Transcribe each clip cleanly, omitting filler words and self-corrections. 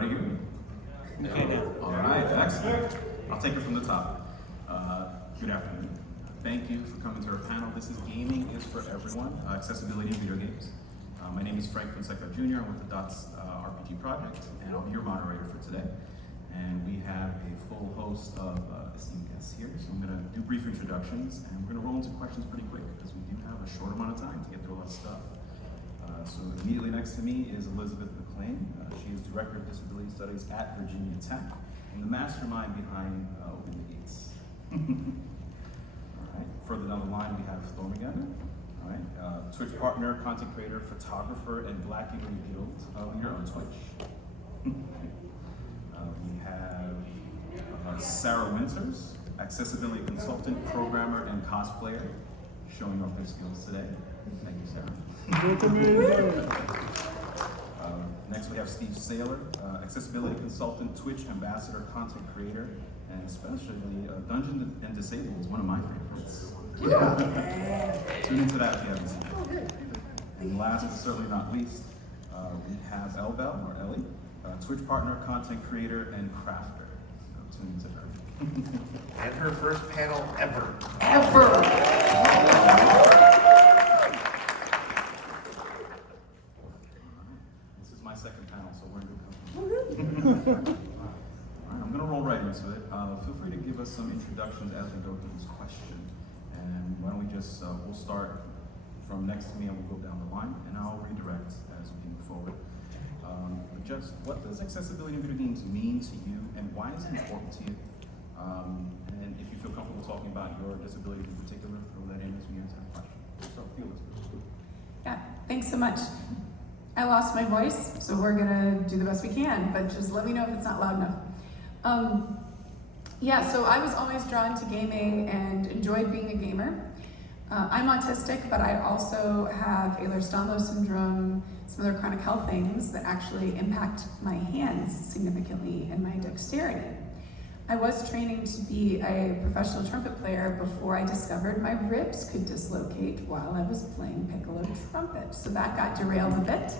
everybody hear me? All right, excellent. I'll take it from the top. Good afternoon. Thank you for coming to our panel. This is Gaming is for Everyone, Accessibility in Video Games. My name is Frank Fonseca Jr. I'm with the DOTS RPG project, and I'll be your moderator for today. And we have a full host of esteemed guests here, so I'm going to do brief introductions, and we're going to roll into questions pretty quick, because we do have a short amount of time to get through a lot of stuff. So immediately next to me is Elizabeth McLain. She is Director of Disability Studies at Virginia Tech, and the mastermind behind Open the Gates. All right, further down the line we have Thormagana. All right, Twitch partner, content creator, photographer, and Black Eagle Guild leader on Twitch. We have Sara Winters, accessibility consultant, programmer, and cosplayer, showing off their skills today. Thank you, Sara. Next we have Steve Saylor, accessibility consultant, Twitch ambassador, content creator, and especially Dungeon and Disabled is one of my favorites. Yeah. Tune into that if you haven't seen it. And last but certainly not least, we have Elbel, or Ellie, Twitch partner, content creator, and crafter. So tune into her. And her first panel ever. This is my second panel, so we're in good company. All right, I'm going to roll right into it. Feel free to give us some introductions as we go through this question. And why don't we just, we'll start from next to me and we'll go down the line, and I'll redirect as we move forward. But just, what does accessibility in video games mean to you, and why is it important to you? And if you feel comfortable talking about your disabilities in particular, throw that in as we answer the question. So, yeah, thanks so much. I lost my voice, so we're gonna do the best we can, but just let me know if it's not loud enough. Yeah, so I was always drawn to gaming and enjoyed being a gamer. I'm autistic, but I also have Ehlers-Danlos syndrome, some other chronic health things that actually impact my hands significantly and my dexterity. I was training to be a professional trumpet player before I discovered my ribs could dislocate while I was playing piccolo trumpet. So that got derailed a bit.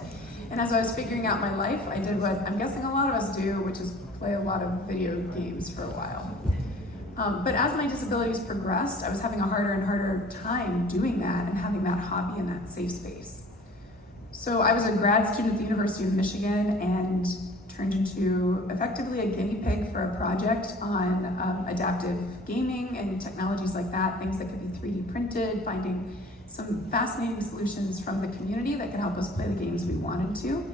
And as I was figuring out my life, I did what I'm guessing a lot of us do, which is play a lot of video games for a while. But as my disabilities progressed, I was having a harder and harder time doing that and having that hobby and that safe space. So I was a grad student at the University of Michigan and turned into effectively a guinea pig for a project on adaptive gaming and technologies like that, things that could be 3D printed, finding some fascinating solutions from the community that could help us play the games we wanted to.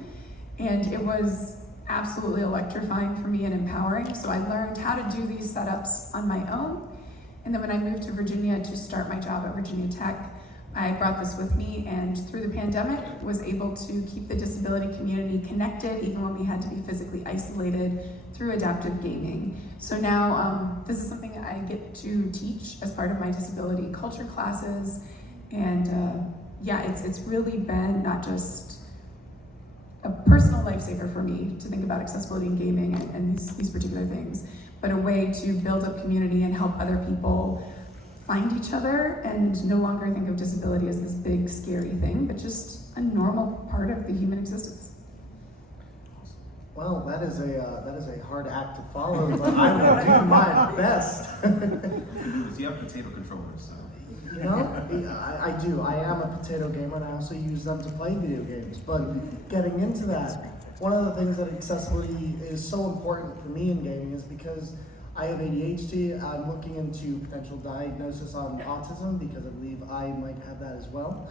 And it was absolutely electrifying for me and empowering. So I learned how to do these setups on my own. And then when I moved to Virginia to start my job at Virginia Tech, I brought this with me, and through the pandemic was able to keep the disability community connected even when we had to be physically isolated through adaptive gaming. So now this is something I get to teach as part of my disability culture classes. And yeah, it's really been not just a personal lifesaver for me to think about accessibility in gaming and these particular things, but a way to build up community and help other people find each other and no longer think of disability as this big scary thing, but just a normal part of the human existence. Well, that is a hard act to follow, but I will do my best. you have potato controllers, so. You know, I do. I am a potato gamer, and I also use them to play video games. But getting into that, one of the things that accessibility is so important for me in gaming is because I have ADHD. I'm looking into potential diagnosis on autism because I believe I might have that as well.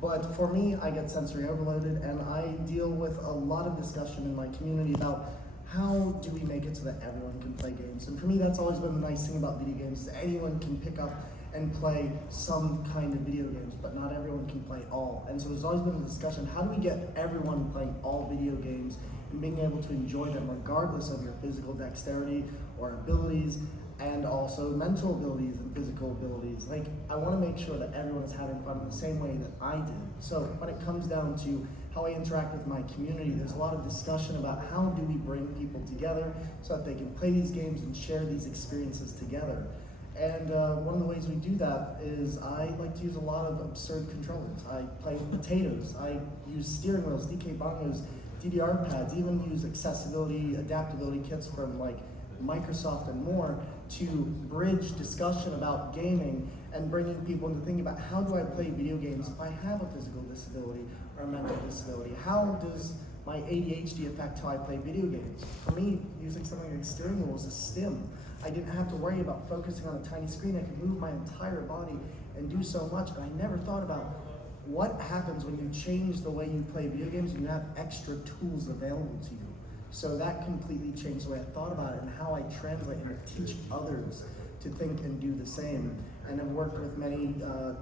But for me, I get sensory overloaded, and I deal with a lot of discussion in my community about how do we make it so that everyone can play games. And for me, that's always been the nice thing about video games, is anyone can pick up and play some kind of video games, but not everyone can play all. And so there's always been a discussion, how do we get everyone playing all video games and being able to enjoy them regardless of your physical dexterity or abilities, and also mental abilities and physical abilities. Like, I want to make sure that everyone is having fun in the same way that I do. So when it comes down to how I interact with my community, there's a lot of discussion about how do we bring people together so that they can play these games and share these experiences together. And one of the ways we do that is I like to use a lot of absurd controllers. I play with potatoes. I use steering wheels, DK bongos, DDR pads, even use accessibility, adaptability kits from like Microsoft and more to bridge discussion about gaming and bringing people into thinking about how do I play video games if I have a physical disability or a mental disability? How does my ADHD affect how I play video games? For me, using something like steering wheel was a stim. I didn't have to worry about focusing on a tiny screen. I could move my entire body and do so much, and I never thought about what happens when you change the way you play video games and you have extra tools available to you. So that completely changed the way I thought about it and how I translate and teach others to think and do the same. And I've worked with many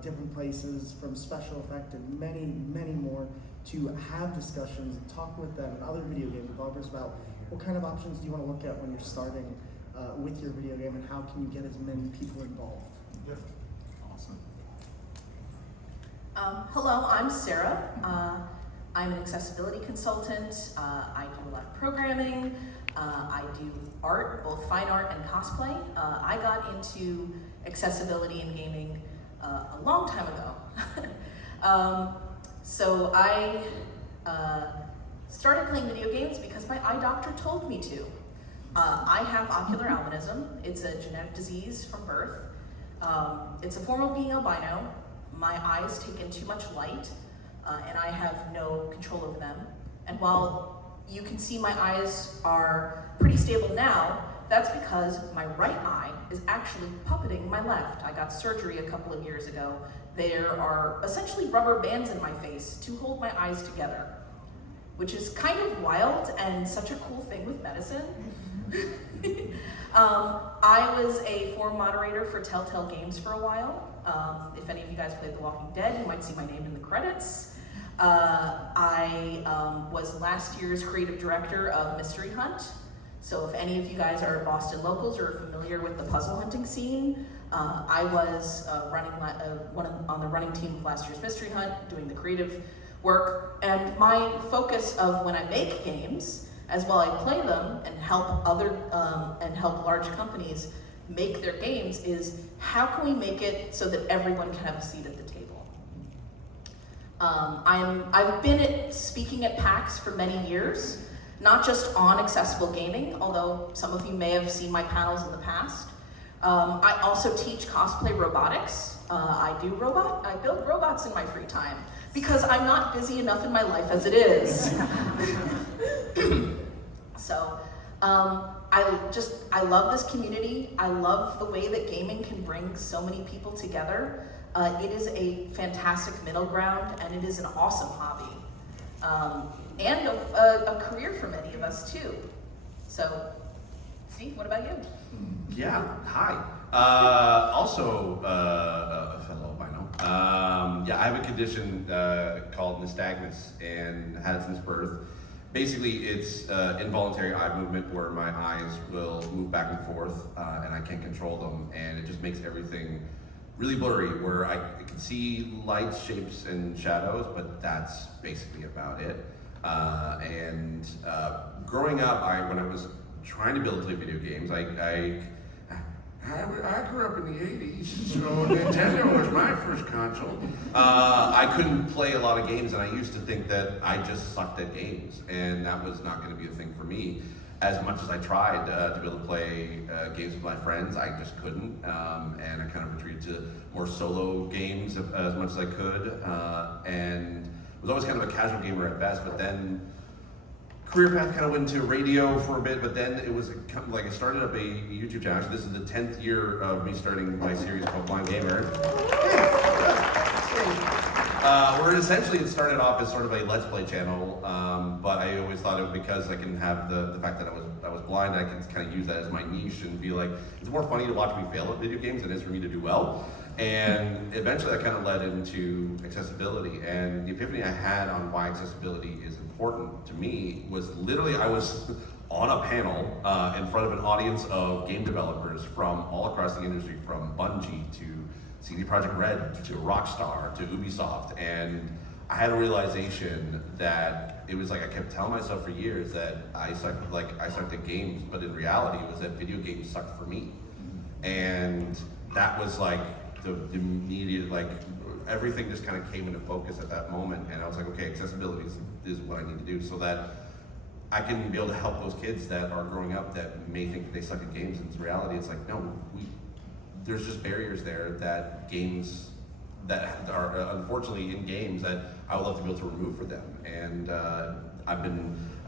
different places, from special effect and many, many more, to have discussions and talk with them and other video game developers about what kind of options do you want to look at when you're starting with your video game, and how can you get as many people involved. Yeah. Awesome. Hello, I'm Sarah. I'm an accessibility consultant. I do a lot of programming. I do art, both fine art and cosplay. I got into accessibility in gaming a long time ago. So I started playing video games because my eye doctor told me to. I have ocular albinism. It's a genetic disease from birth. It's a form of being albino. My eyes take in too much light, and I have no control over them. And while you can see my eyes are pretty stable now, that's because my right eye is actually puppeting my left. I got surgery a couple of years ago. There are essentially rubber bands in my face to hold my eyes together, which is kind of wild and such a cool thing with medicine. I was a forum moderator for Telltale Games for a while. If any of you guys played The Walking Dead, you might see my name in the credits. I was last year's creative director of Mystery Hunt. So if any of you guys are Boston locals or are familiar with the puzzle hunting scene, I was on the running team of last year's Mystery Hunt, doing the creative work. And my focus of when I make games, as well I play them and help large companies make their games, is how can we make it so that everyone can have a seat at the table? I've been speaking at PAX for many years, not just on accessible gaming, although some of you may have seen my panels in the past. I also teach cosplay robotics. I build robots in my free time because I'm not busy enough in my life as it is. So I love this community. I love the way that gaming can bring so many people together. It is a fantastic middle ground, and it is an awesome hobby. And a career for many of us too. So, Steve, what about you? Yeah, hi. Also a fellow albino. Yeah, I have a condition called nystagmus and had it since birth. Basically, it's involuntary eye movement where my eyes will move back and forth and I can't control them, and it just makes everything really blurry, where I can see lights, shapes, and shadows, but that's basically about it. And growing up, when I was trying to be able to play video games, I grew up in the 80s, so Nintendo was my first console. I couldn't play a lot of games, and I used to think that I just sucked at games, and that was not going to be a thing for me. As much as I tried to be able to play games with my friends, I just couldn't, and I kind of retreated to more solo games as much as I could, and was always kind of a casual gamer at best. But then career path kind of went into radio for a bit, but then it was like I started up a YouTube channel. Actually, this is the 10th year of me starting my series called Blind Gamer. Where essentially it started off as sort of a Let's Play channel, but I always thought it was because I can have the fact that I was blind, I can kind of use that as my niche and be like, it's more funny to watch me fail at video games than it is for me to do well. And eventually that kind of led into accessibility, and the epiphany I had on why accessibility is important to me was literally I was on a panel in front of an audience of game developers from all across the industry, from Bungie to CD Projekt Red to Rockstar to Ubisoft, and I had a realization that it was like I kept telling myself for years that I sucked at games, but in reality it was that video games sucked for me. And that was like the immediate, like everything just kind of came into focus at that moment, and I was like, okay, accessibility is what I need to do. So that I can be able to help those kids that are growing up that may think they suck at games, and in reality, it's like, no, there's just barriers there that games that are unfortunately in games that I would love to be able to remove for them. And I've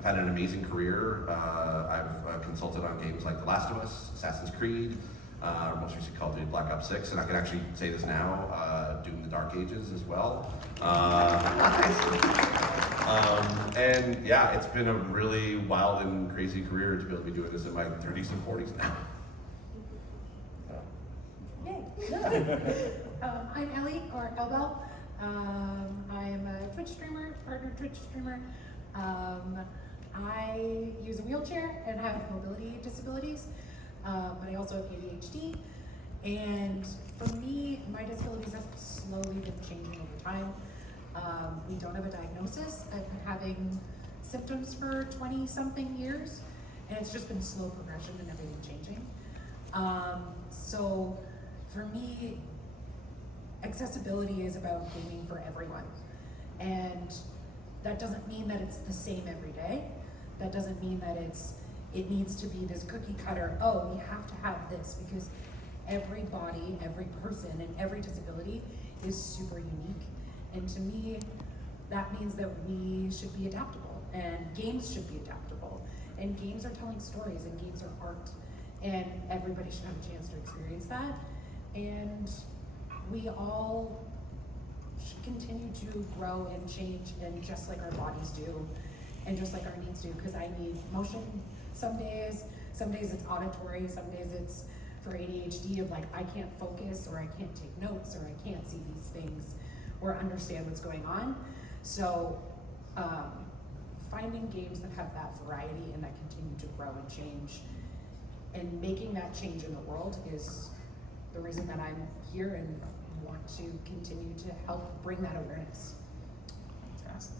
had an amazing career. I've consulted on games like The Last of Us, Assassin's Creed, most recently Call of Duty Black Ops 6, and I can actually say this now, Doom the Dark Ages as well. And yeah, it's been a really wild and crazy career to be able to be doing this in my 30s and 40s now. Yay! I'm Ellie, or Elbel. I am a Twitch streamer, partner Twitch streamer. I use a wheelchair and have mobility disabilities, but I also have ADHD. And for me, my disabilities have slowly been changing over time. We don't have a diagnosis. I've been having symptoms for 20-something years, and it's just been slow progression and everything changing. So for me, accessibility is about gaming for everyone. And that doesn't mean that it's the same every day. That doesn't mean that it needs to be this cookie cutter, oh, we have to have this, because every body, every person, and every disability is super unique. And to me, that means that we should be adaptable, and games should be adaptable. And games are telling stories, and games are art. And everybody should have a chance to experience that. And we all should continue to grow and change, and just like our bodies do, and just like our needs do, because I need motion some days it's auditory, some days it's for ADHD of like, I can't focus, or I can't take notes, or I can't see these things, or understand what's going on. So finding games that have that variety and that continue to grow and change, and making that change in the world is the reason that I'm here and want to continue to help bring that awareness. Fantastic.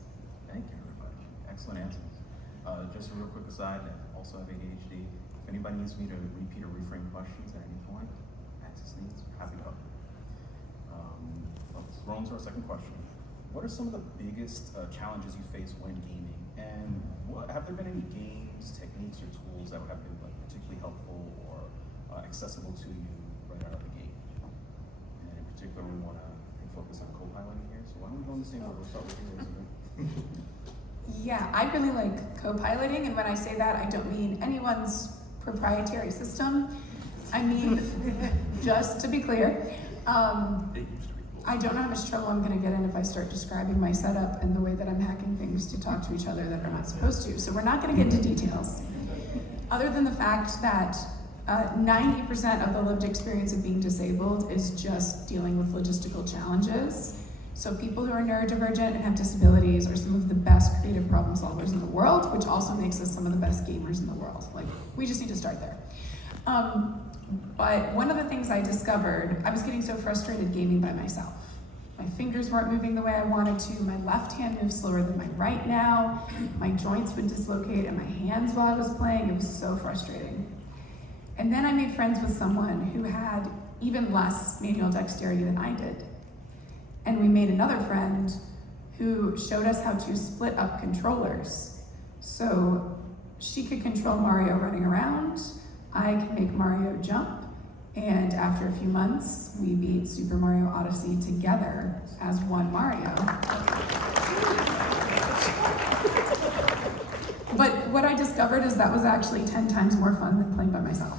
Thank you, everybody. Excellent answers. Just a real quick aside, I also have ADHD. If anybody needs me to repeat or reframe questions at any point, access needs, happy to help. Let's roll into our second question. What are some of the biggest challenges you face when gaming? And have there been any games, techniques, or tools that have been like particularly helpful or accessible to you right out of the gate? And in particular, we want to focus on co-piloting here. So why don't we go in the same order? We'll start with you, Elizabeth. Yeah, I really like co-piloting, and when I say that, I don't mean anyone's proprietary system. I mean, just to be clear, I don't know how much trouble I'm going to get in if I start describing my setup and the way that I'm hacking things to talk to each other that are not supposed to. So we're not going to get into details, other than the fact that 90% of the lived experience of being disabled is just dealing with logistical challenges. So people who are neurodivergent and have disabilities are some of the best creative problem solvers in the world, which also makes us some of the best gamers in the world. Like, we just need to start there. But one of the things I discovered, I was getting so frustrated gaming by myself. My fingers weren't moving the way I wanted to. My left hand moved slower than my right now. My joints would dislocate in my hands while I was playing. It was so frustrating. And then I made friends with someone who had even less manual dexterity than I did. And we made another friend who showed us how to split up controllers. So she could control Mario running around, I could make Mario jump, and after a few months, we beat Super Mario Odyssey together as one Mario. But what I discovered is that was actually 10 times more fun than playing by myself.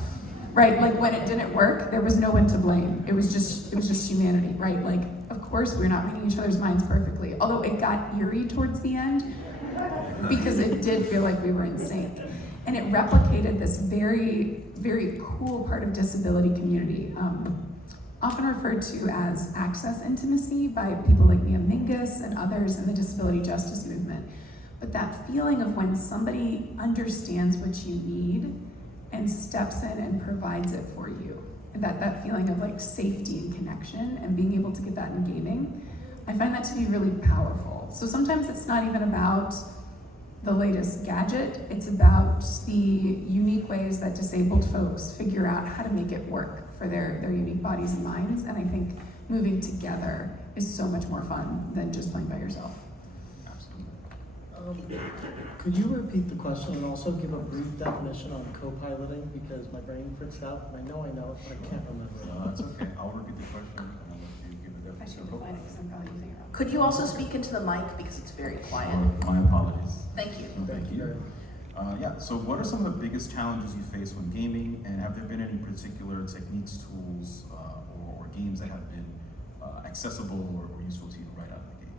Right, like when it didn't work, there was no one to blame. It was just humanity, right? Like, of course we're not reading each other's minds perfectly, although it got eerie towards the end because it did feel like we were in sync. And it replicated this very, very cool part of disability community, often referred to as access intimacy by people like Mia Mingus and others in the disability justice movement. But that feeling of when somebody understands what you need and steps in and provides it for you. And that feeling of like safety and connection and being able to get that in gaming, I find that to be really powerful. So sometimes it's not even about the latest gadget, it's about the unique ways that disabled folks figure out how to make it work for their unique bodies and minds. And I think moving together is so much more fun than just playing by yourself. Absolutely. Could you repeat the question and also give a brief definition on co-piloting, because my brain freaks out and I know it, but I can't remember it. That's okay. I'll repeat the question and I'll let you give the I should definition. define it because I'm probably using it wrong. Could you also speak into the mic because it's very quiet? My apologies. Thank you. No, thank you. Yeah, so what are some of the biggest challenges you face when gaming, and have there been any particular techniques, tools, or games that have been accessible or useful to you right out of the gate?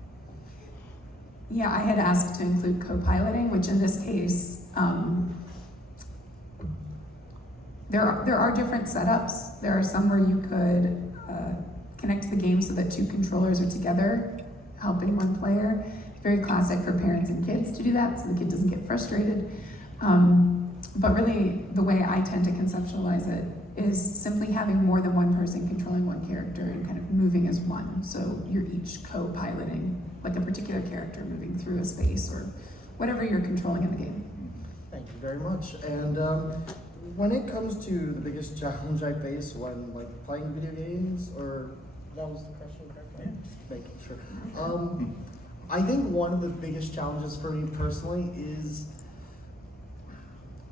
Yeah, I had asked to include co-piloting, which in this case, there are different setups. There are some where you could connect the game so that two controllers are together, helping one player. Very classic for parents and kids to do that, so the kid doesn't get frustrated. But really, the way I tend to conceptualize it is simply having more than one person controlling one character and kind of moving as one. So you're each co-piloting, like a particular character moving through a space or whatever you're controlling in the game. Thank you very much. And when it comes to the biggest challenge I face when playing video games, or that was the question, correct? Yeah. Making sure. I think one of the biggest challenges for me personally is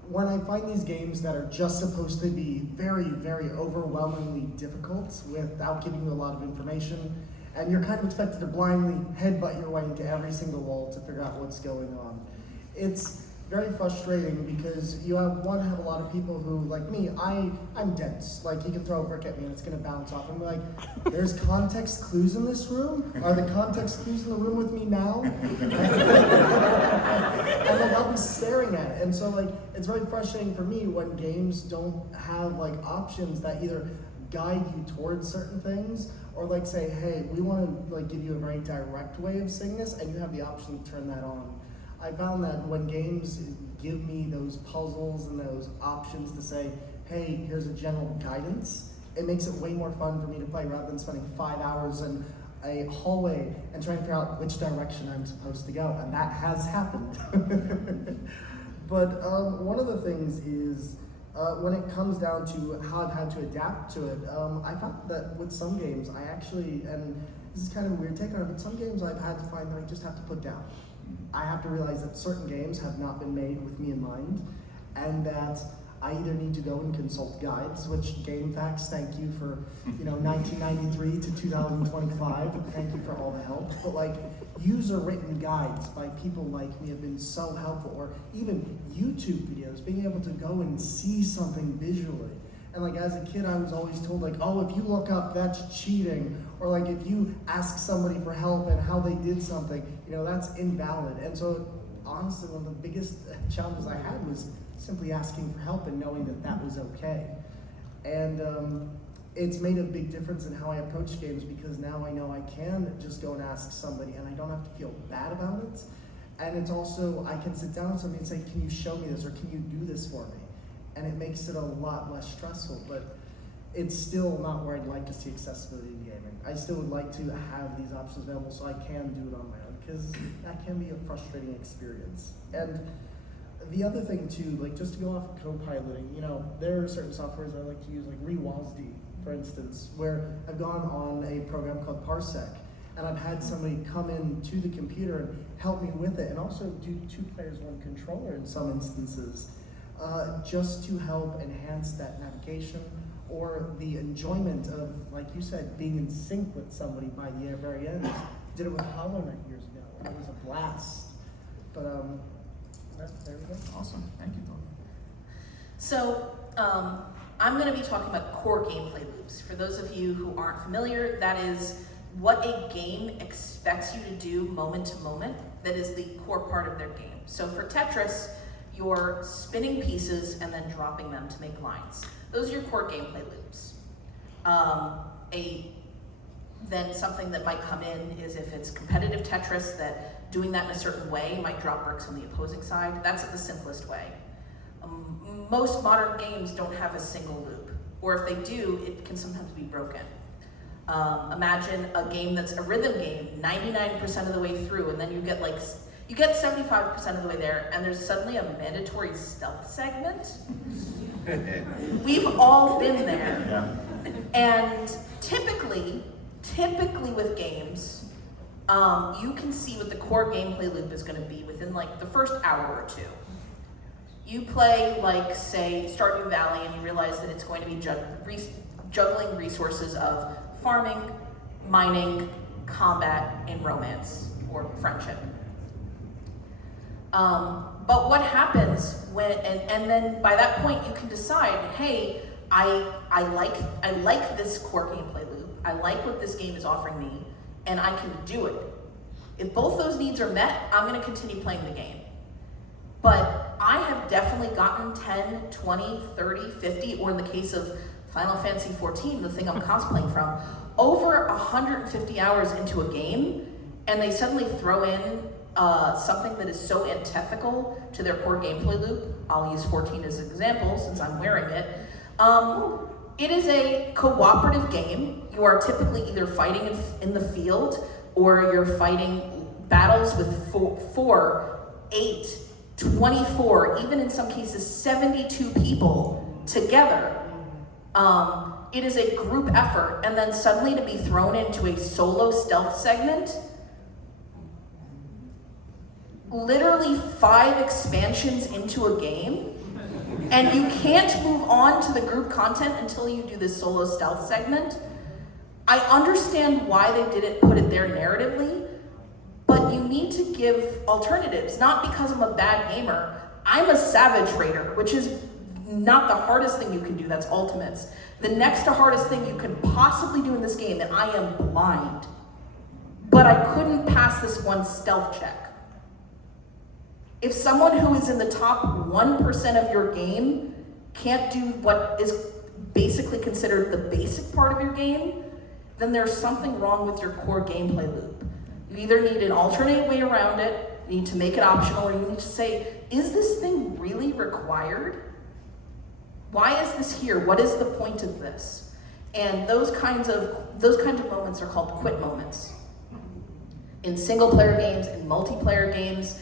when I find these games that are just supposed to be very, very overwhelmingly difficult without giving you a lot of information, and you're kind of expected to blindly headbutt your way into every single wall to figure out what's going on. It's very frustrating because you have a lot of people who, like me, I'm dense. Like, you can throw a brick at me and it's gonna bounce off. I'm like, there's context clues in this room? Are the context clues in the room with me now? And I'll be staring at it. And so it's very frustrating for me when games don't have options that either guide you towards certain things or say, hey, we wanna give you a very direct way of saying this, and you have the option to turn that on. I found that when games give me those puzzles and those options to say, hey, here's a general guidance, it makes it way more fun for me to play rather than spending 5 hours in a hallway and trying to figure out which direction I'm supposed to go, and that has happened. But one of the things is, when it comes down to how I've had to adapt to it, I found that with some games, I actually, and this is kind of a weird take on it, but some games I've had to find that I just have to put down. I have to realize that certain games have not been made with me in mind, and that I either need to go and consult guides, which GameFAQs, thank you for 1993 to 2025, thank you for all the help. But user-written guides by people like me have been so helpful, or even YouTube videos, being able to go and see something visually. And as a kid, I was always told oh, if you look up, that's cheating. Or if you ask somebody for help and how they did something, that's invalid. And so honestly, one of the biggest challenges I had was simply asking for help and knowing that that was okay. And it's made a big difference in how I approach games, because now I know I can just go and ask somebody and I don't have to feel bad about it. And it's also, I can sit down with somebody and say, can you show me this, or can you do this for me? And it makes it a lot less stressful, but it's still not where I'd like to see accessibility in gaming. I still would like to have these options available so I can do it on my own, because that can be a frustrating experience. And the other thing too, just to go off of co-piloting, there are certain softwares I like to use, like ReWASD, for instance, where I've gone on a program called Parsec, and I've had somebody come in to the computer and help me with it, and also do 2 players, 1 controller in some instances. Just to help enhance that navigation or the enjoyment of, like you said, being in sync with somebody by the very end. Did it with Hollow Knight years ago, and it was a blast. But there we go. Awesome, thank you, Thor. So, I'm going to be talking about core gameplay loops. For those of you who aren't familiar, that is what a game expects you to do moment to moment. That is the core part of their game. So for Tetris, you're spinning pieces and then dropping them to make lines. Those are your core gameplay loops. Then something that might come in is if it's competitive Tetris, that doing that in a certain way might drop bricks on the opposing side. That's the simplest way. Most modern games don't have a single loop, or if they do, it can sometimes be broken. Imagine a game that's a rhythm game 99% of the way through, and then you get 75% of the way there, and there's suddenly a mandatory stealth segment. We've all been there. Yeah. And typically with games, you can see what the core gameplay loop is going to be within like the first hour or two. You play like, say, Stardew Valley, and you realize that it's going to be juggling resources of farming, mining, combat, and romance, or friendship. But what happens when, and then by that point you can decide, hey, I like this core gameplay loop, I like what this game is offering me, and I can do it. If both those needs are met, I'm gonna continue playing the game. But I have definitely gotten 10, 20, 30, 50, or in the case of Final Fantasy XIV, the thing I'm cosplaying from, over 150 hours into a game, and they suddenly throw in something that is so antithetical to their core gameplay loop. I'll use 14 as an example since I'm wearing it. It is a cooperative game. You are typically either fighting in the field, or you're fighting battles with 4, 8, 24, even in some cases 72 people together. It is a group effort, and then suddenly to be thrown into a solo stealth segment, literally 5 expansions into a game, and you can't move on to the group content until you do this solo stealth segment. I understand why they didn't put it there narratively, but you need to give alternatives, not because I'm a bad gamer. I'm a savage raider, which is not the hardest thing you can do, that's ultimates. The next to hardest thing you can possibly do in this game, and I am blind. But I couldn't pass this one stealth check. If someone who is in the top 1% of your game can't do what is basically considered the basic part of your game, then there's something wrong with your core gameplay loop. You either need an alternate way around it, you need to make it optional, or you need to say, is this thing really required? Why is this here? What is the point of this? And those kinds of moments are called quit moments. In single player games, in multiplayer games,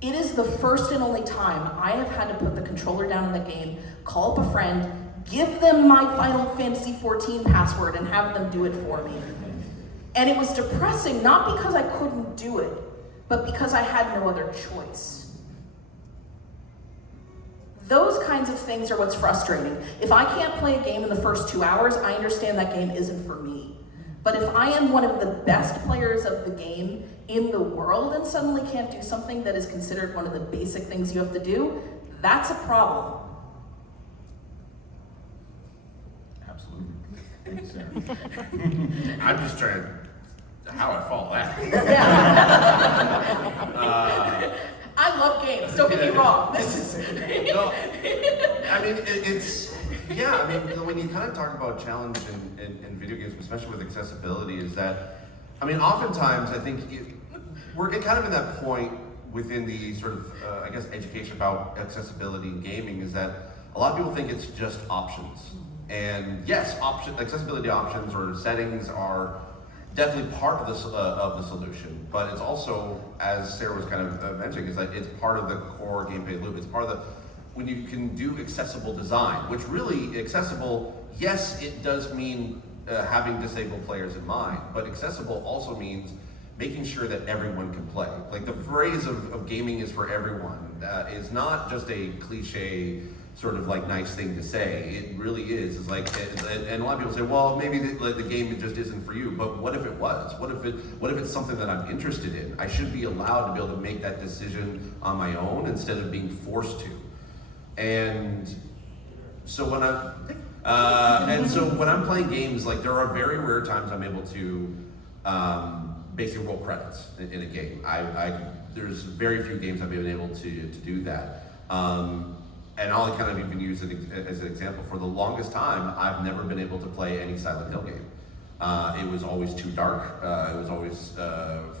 it is the first and only time I have had to put the controller down in the game, call up a friend, give them my Final Fantasy XIV password, and have them do it for me. And it was depressing, not because I couldn't do it, but because I had no other choice. Those kinds of things are what's frustrating. If I can't play a game in the first 2 hours, I understand that game isn't for me. But if I am one of the best players of the game in the world and suddenly can't do something that is considered one of the basic things you have to do, that's a problem. Absolutely. Thank you, Sarah. I'm just trying to, how I fall out. I love games, don't get me wrong. No, I mean, it's, yeah, I mean, when you kind of talk about challenge in video games, especially with accessibility, is that, I mean, oftentimes I think we're kind of in that point within the sort of, I guess, education about accessibility in gaming, is that a lot of people think it's just options. And yes, accessibility options or settings are definitely part of the solution, but it's also, as Sarah was kind of mentioning, is that it's part of the core gameplay loop. It's part of the, when you can do accessible design, which really, accessible, yes, it does mean having disabled players in mind, but accessible also means making sure that everyone can play. Like the phrase of gaming is for everyone is not just a cliche sort of like nice thing to say. It really is. It's like, and a lot of people say, well, maybe the game just isn't for you. But what if it was? What if it's something that I'm interested in? I should be allowed to be able to make that decision on my own instead of being forced to. And so when I'm playing games, like there are very rare times I'm able to basically roll credits in a game. There's very few games I've been able to do that. And I'll kind of even use it as an example. For the longest time, I've never been able to play any Silent Hill game. It was always too dark. It was always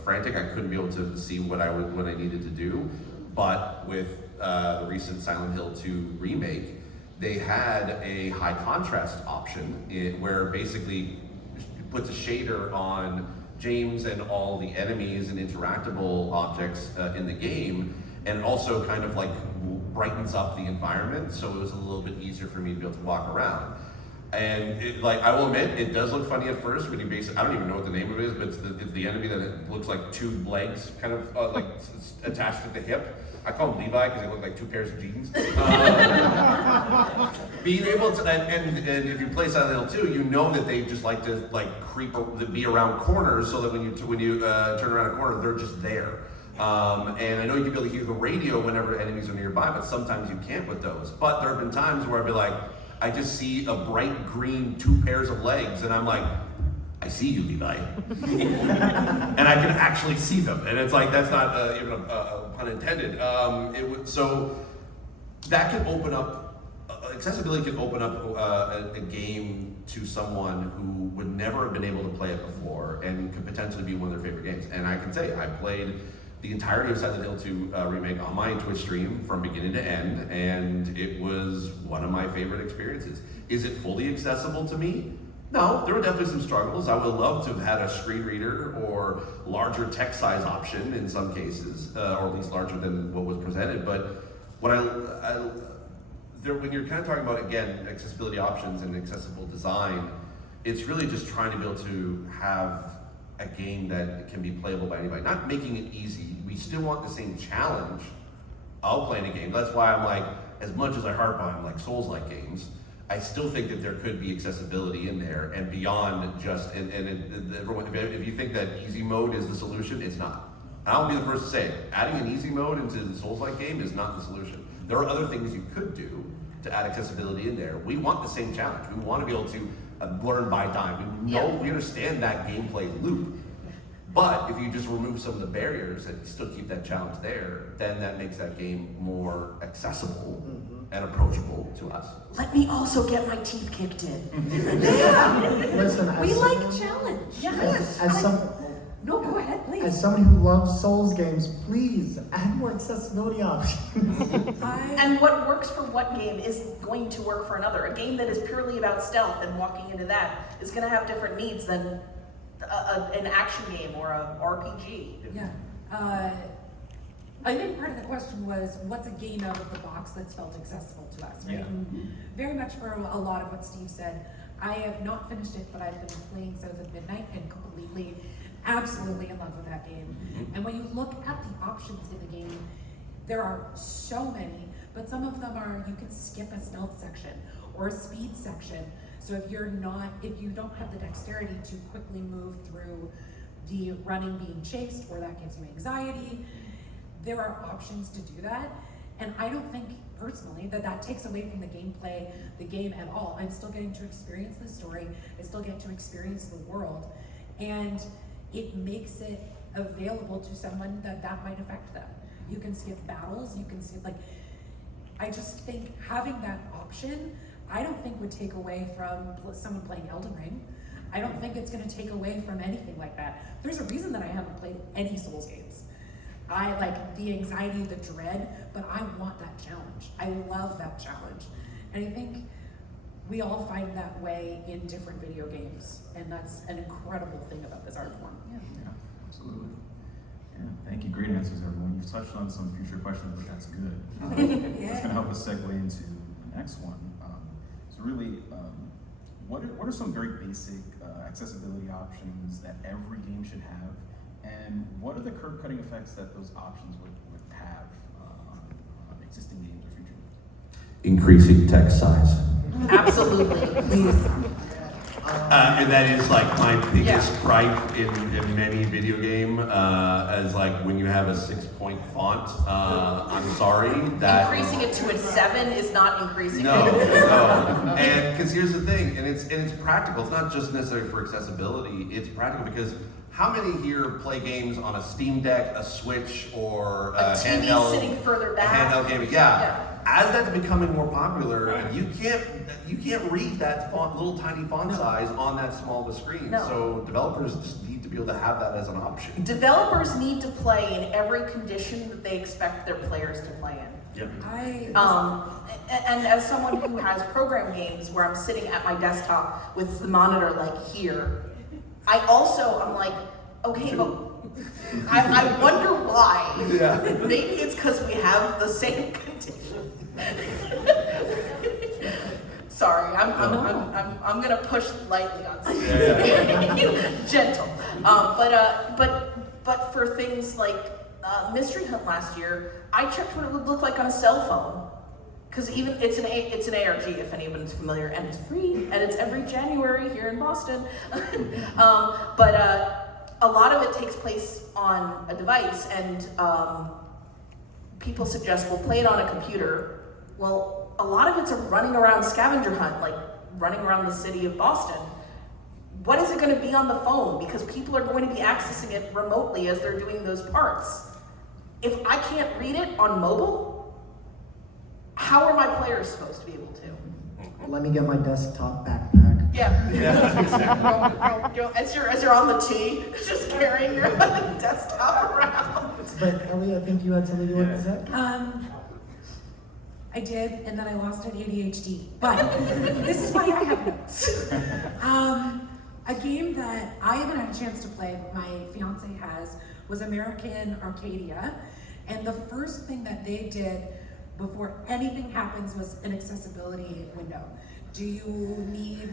frantic. I couldn't be able to see what I needed to do. But with the recent Silent Hill 2 remake, they had a high contrast option where basically you put a shader on James and all the enemies and interactable objects in the game, and it also kind of like brightens up the environment, so it was a little bit easier for me to be able to walk around. And it, like, I will admit, it does look funny at first when you I don't even know what the name of it is, but it's the enemy that it looks like two legs kind of attached at the hip. I call them Levi because they look like two pairs of jeans. Being able to, and if you play Silent Hill 2, you know that they just like to creep or be around corners, so that when you turn around a corner, they're just there. And I know you can be able to hear the radio whenever enemies are nearby, but sometimes you can't with those. But there have been times where I'd be like, I just see a bright green two pairs of legs, and I'm like, I see you, Levi. And I can actually see them. And it's like, that's not even a pun intended. So that can open up, accessibility can open up a game to someone who would never have been able to play it before and could potentially be one of their favorite games. And I can say, I played the entirety of Silent Hill 2 remake on my Twitch stream from beginning to end, and it was one of my favorite experiences. Is it fully accessible to me? No, there were definitely some struggles. I would love to have had a screen reader or larger text size option in some cases, or at least larger than what was presented. But what when you're kind of talking about, again, accessibility options and accessible design, it's really just trying to be able to have a game that can be playable by anybody. Not making it easy. We still want the same challenge of playing a game. That's why I'm like, as much as I harp on like Souls-like games, I still think that there could be accessibility in there and beyond just, everyone, if you think that easy mode is the solution, it's not. I'll be the first to say it. Adding an easy mode into the Souls-like game is not the solution. There are other things you could do to add accessibility in there. We want the same challenge. We want to be able to learn by time. We understand that gameplay loop. But if you just remove some of the barriers and still keep that challenge there, then that makes that game more accessible and approachable to us. Let me also get my teeth kicked in. Listen, We like challenge. Yes. No, go ahead, please. As somebody who loves Souls games, please add more accessibility options. And what works for what game is going to work for another. A game that is purely about stealth and walking into that is going to have different needs than an action game or a RPG. Yeah. I think part of the question was, what's a game out of the box that's felt accessible to us, right? Yeah. And very much for a lot of what Steve said. I have not finished it, but I've been playing Souls of Midnight and absolutely in love with that game. And when you look at the options in the game, there are so many, but some of them are, you can skip a stealth section or a speed section. So if you don't have the dexterity to quickly move through the running being chased, or that gives you anxiety, there are options to do that. And I don't think personally that takes away from the gameplay, the game at all. I'm still getting to experience the story. I still get to experience the world. And it makes it available to someone that might affect them. You can skip battles, you can skip, I just think having that option, I don't think would take away from someone playing Elden Ring. I don't think it's gonna take away from anything like that. There's a reason that I haven't played any Souls games. I like the anxiety, the dread, but I want that challenge. I love that challenge. And I think we all find that way in different video games, and that's an incredible thing about this art form. Yeah, absolutely. Yeah, thank you. Great answers, everyone. You've touched on some future questions, but that's good. That's going to help us segue into the next one. So really, what are some very basic accessibility options that every game should have? And what are the curb-cutting effects that those options would have on existing games or future games? Increasing text size. Absolutely. Please. And that is like my biggest gripe in many video game, as like when you have a 6-point font. I'm sorry that Increasing it to a 7 is not increasing no, it. no. And because here's the thing, and it's practical. It's not just necessarily for accessibility. It's practical because how many here play games on a Steam Deck, a Switch, or A TV handheld, sitting further a back. handheld game? Yeah. As that's becoming more popular, you can't read that little tiny font size on that small of a screen. No. So developers just need to be able to have that as an option. Developers need to play in every condition that they expect their players to play in. Yep. And as someone who has program games where I'm sitting at my desktop with the monitor like here, I'm like, okay, but I wonder why. Yeah. Maybe it's because we have the same condition. Sorry, I'm gonna push lightly on something. Gentle. But for things like Mystery Hunt last year, I checked what it would look like on a cell phone. Because even it's an ARG if anyone's familiar, and it's free, and it's every January here in Boston. But a lot of it takes place on a device, and people suggest we'll play it on a computer. Well, a lot of it's a running around scavenger hunt, like running around the city of Boston. What is it going to be on the phone? Because people are going to be accessing it remotely as they're doing those parts. If I can't read it on mobile, how are my players supposed to be able to? Let me get my desktop backpack. Yeah. As you're on the tee, just carrying your desktop around. But Ellie, I think you had something you wanted to say? I did, and then I lost it ADHD. But this is why I have notes. A game that I haven't had a chance to play, but my fiance has, was American Arcadia. And the first thing that they did before anything happens was an accessibility window. Do you need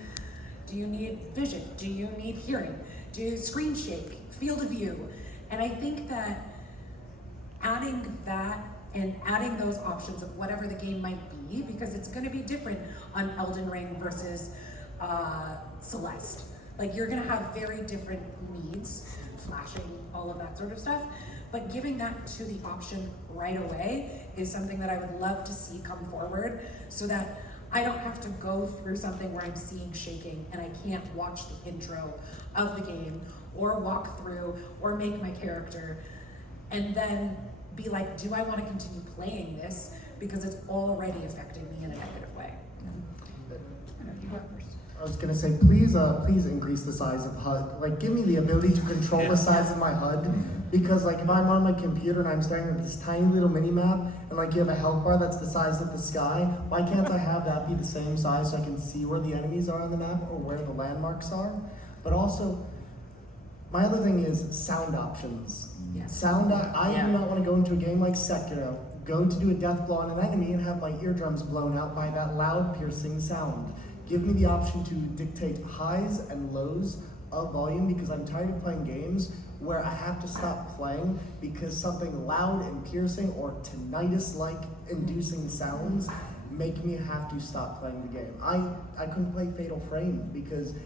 vision? Do you need hearing? Do you screen shake, field of view? And I think that adding that and adding those options of whatever the game might be, because it's gonna be different on Elden Ring versus Celeste. Like you're gonna have very different needs, flashing, all of that sort of stuff. But giving that to the option right away is something that I would love to see come forward so that I don't have to go through something where I'm seeing shaking and I can't watch the intro of the game or walk through or make my character and then be like, do I want to continue playing this because it's already affecting me in a negative way? You go first. I was gonna say, please increase the size of HUD. Like, give me the ability to control the size of my HUD, because like if I'm on my computer and I'm staring at this tiny little mini map, and like you have a health bar that's the size of the sky, why can't I have that be the same size so I can see where the enemies are on the map or where the landmarks are? But also, my other thing is sound options. Yeah. I do not want to go into a game like Sekiro, go to do a death blow on an enemy and have my eardrums blown out by that loud, piercing sound. Give me the option to dictate highs and lows of volume, because I'm tired of playing games where I have to stop playing because something loud and piercing or tinnitus-like inducing sounds make me have to stop playing the game. I couldn't play Fatal Frame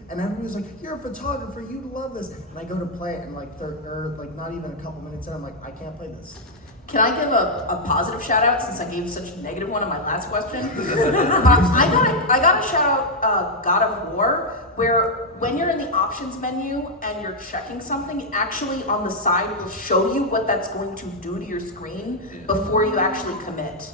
and everybody was like, you're a photographer, you'd love this. And I go to play it and like not even a couple minutes in, I'm like, I can't play this. Can I give a positive shout out since I gave such a negative one on my last question? I got to shout out God of War, where when you're in the options menu and you're checking something, actually on the side will show you what that's going to do to your screen before you actually commit.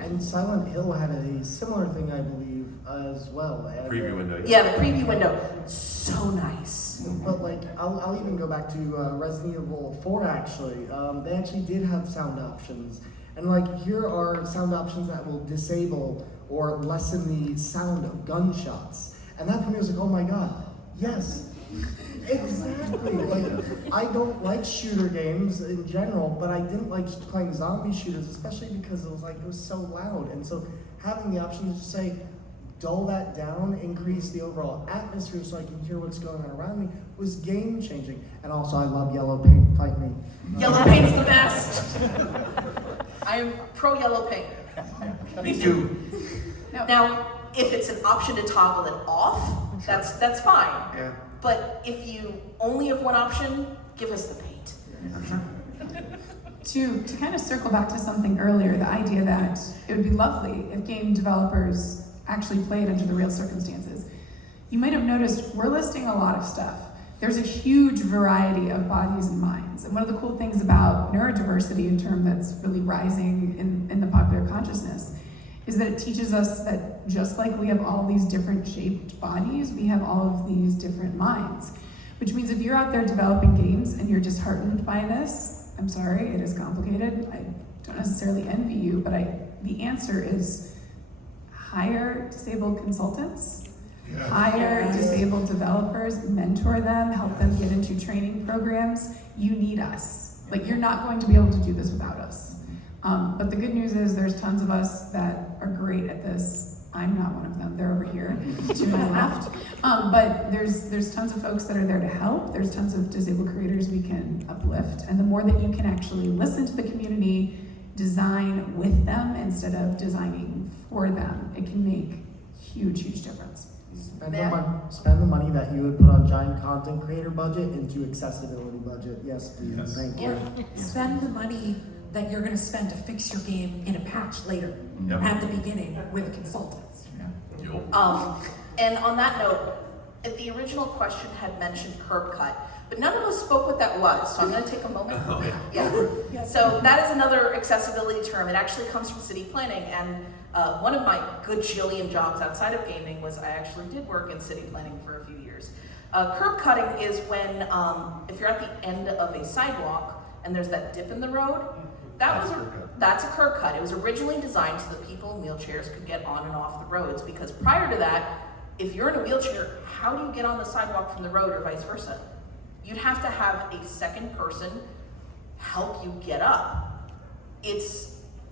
And Silent Hill had a similar thing, I believe, as well. Preview window. Yeah, the preview window. So nice. But like, I'll even go back to Resident Evil 4 actually. They actually did have sound options. And like, here are sound options that will disable or lessen the sound of gunshots. And that for me was like, oh my god, yes. Exactly. Like, I don't like shooter games in general, but I didn't like playing zombie shooters, especially because it was so loud. And so having the option to just say, dull that down, increase the overall atmosphere so I can hear what's going on around me was game changing. And also, I love yellow paint. Fight me. Yellow paint's the best. I am pro yellow paint. Me too. Now, if it's an option to toggle it off, that's fine. Yeah. But if you only have one option, give us the paint. To kind of circle back to something earlier, the idea that it would be lovely if game developers actually played under the real circumstances. You might have noticed we're listing a lot of stuff. There's a huge variety of bodies and minds. And one of the cool things about neurodiversity, a term that's really rising in the popular consciousness, is that it teaches us that just like we have all these different shaped bodies, we have all of these different minds. Which means if you're out there developing games and you're disheartened by this, I'm sorry, it is complicated. I don't necessarily envy you, but the answer is hire disabled consultants, hire disabled developers, mentor them, help them get into training programs. You need us. Like, you're not going to be able to do this without us. But the good news is there's tons of us that are great at this, I'm not one of them. They're over here to my left. But there's tons of folks that are there to help. There's tons of disabled creators we can uplift. And the more that you can actually listen to the community, design with them instead of designing for them, it can make huge, huge difference. Spend the money that you would put on giant content creator budget into accessibility budget. Yes, please. Yes. Thank you. Or spend the money that you're gonna spend to fix your game in a patch later, Yep. at the beginning with consultants. And on that note, the original question had mentioned curb cut, but none of us spoke what that was, so I'm gonna take a moment. Yeah. So that is another accessibility term. It actually comes from city planning, and one of my good jillion jobs outside of gaming was I actually did work in city planning for a few years. Curb cutting is when, if you're at the end of a sidewalk and there's that dip in the road, that's a curb cut. It was originally designed so that people in wheelchairs could get on and off the roads, because prior to that, if you're in a wheelchair, how do you get on the sidewalk from the road or vice versa? You'd have to have a second person help you get up.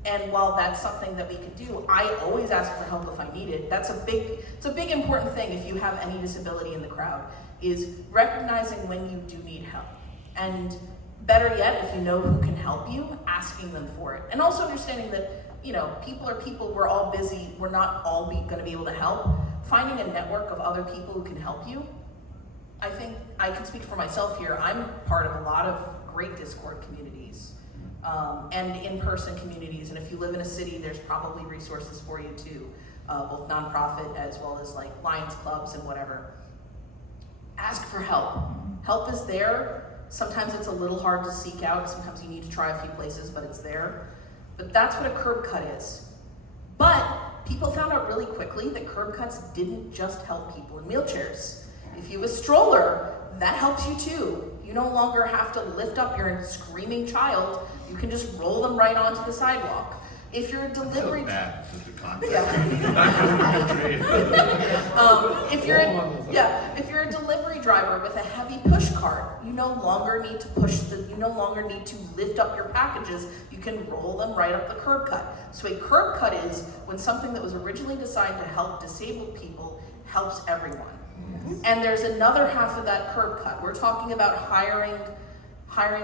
And while that's something that we could do, I always ask for help if I need it. It's a big important thing if you have any disability in the crowd, is recognizing when you do need help. And better yet, if you know who can help you, asking them for it. And also understanding that, people are people, we're all busy, we're not all gonna be able to help. Finding a network of other people who can help you. I think I can speak for myself here. I'm part of a lot of great Discord communities and in-person communities. And if you live in a city, there's probably resources for you too, both nonprofit as well as like Lions clubs and whatever. Ask for help. Help is there. Sometimes it's a little hard to seek out. Sometimes you need to try a few places, but it's there. But that's what a curb cut is. But people found out really quickly that curb cuts didn't just help people in wheelchairs. If you have a stroller, that helps you too. You no longer have to lift up your screaming child. You can just roll them right onto the sidewalk. If you're a delivery, if you're a delivery driver with a heavy push cart, you no longer need to lift up your packages. You can roll them right up the curb cut. So a curb cut is when something that was originally designed to help disabled people helps everyone. And there's another half of that curb cut. We're talking about hiring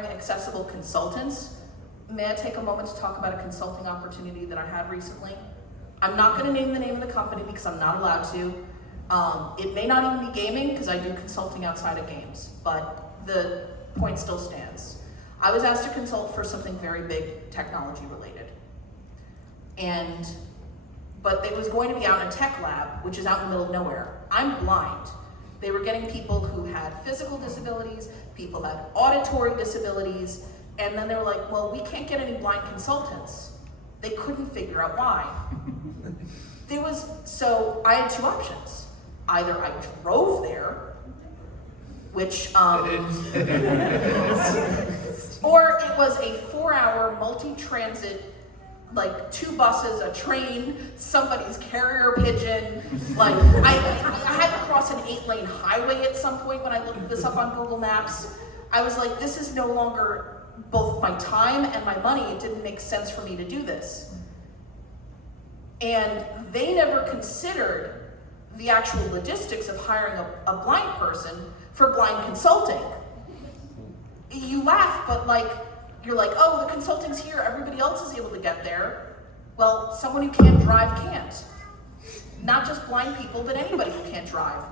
accessible consultants. May I take a moment to talk about a consulting opportunity that I had recently? I'm not going to name the name of the company because I'm not allowed to. It may not even be gaming because I do consulting outside of games, but the point still stands. I was asked to consult for something very big, technology related. But it was going to be out in a tech lab, which is out in the middle of nowhere. I'm blind. They were getting people who had physical disabilities, people had auditory disabilities, and then they were like, well, we can't get any blind consultants. They couldn't figure out why. So I had two options. Either I drove there, which, or it was a 4-hour multi-transit, like 2 buses, a train, somebody's carrier pigeon. Like I had to cross an 8-lane highway at some point when I looked this up on Google Maps. I was like, this is no longer both my time and my money. It didn't make sense for me to do this. And they never considered the actual logistics of hiring a blind person for blind consulting. You laugh, but you're like, oh, the consulting's here, everybody else is able to get there. Well, someone who can't drive can't. Not just blind people, but anybody who can't drive.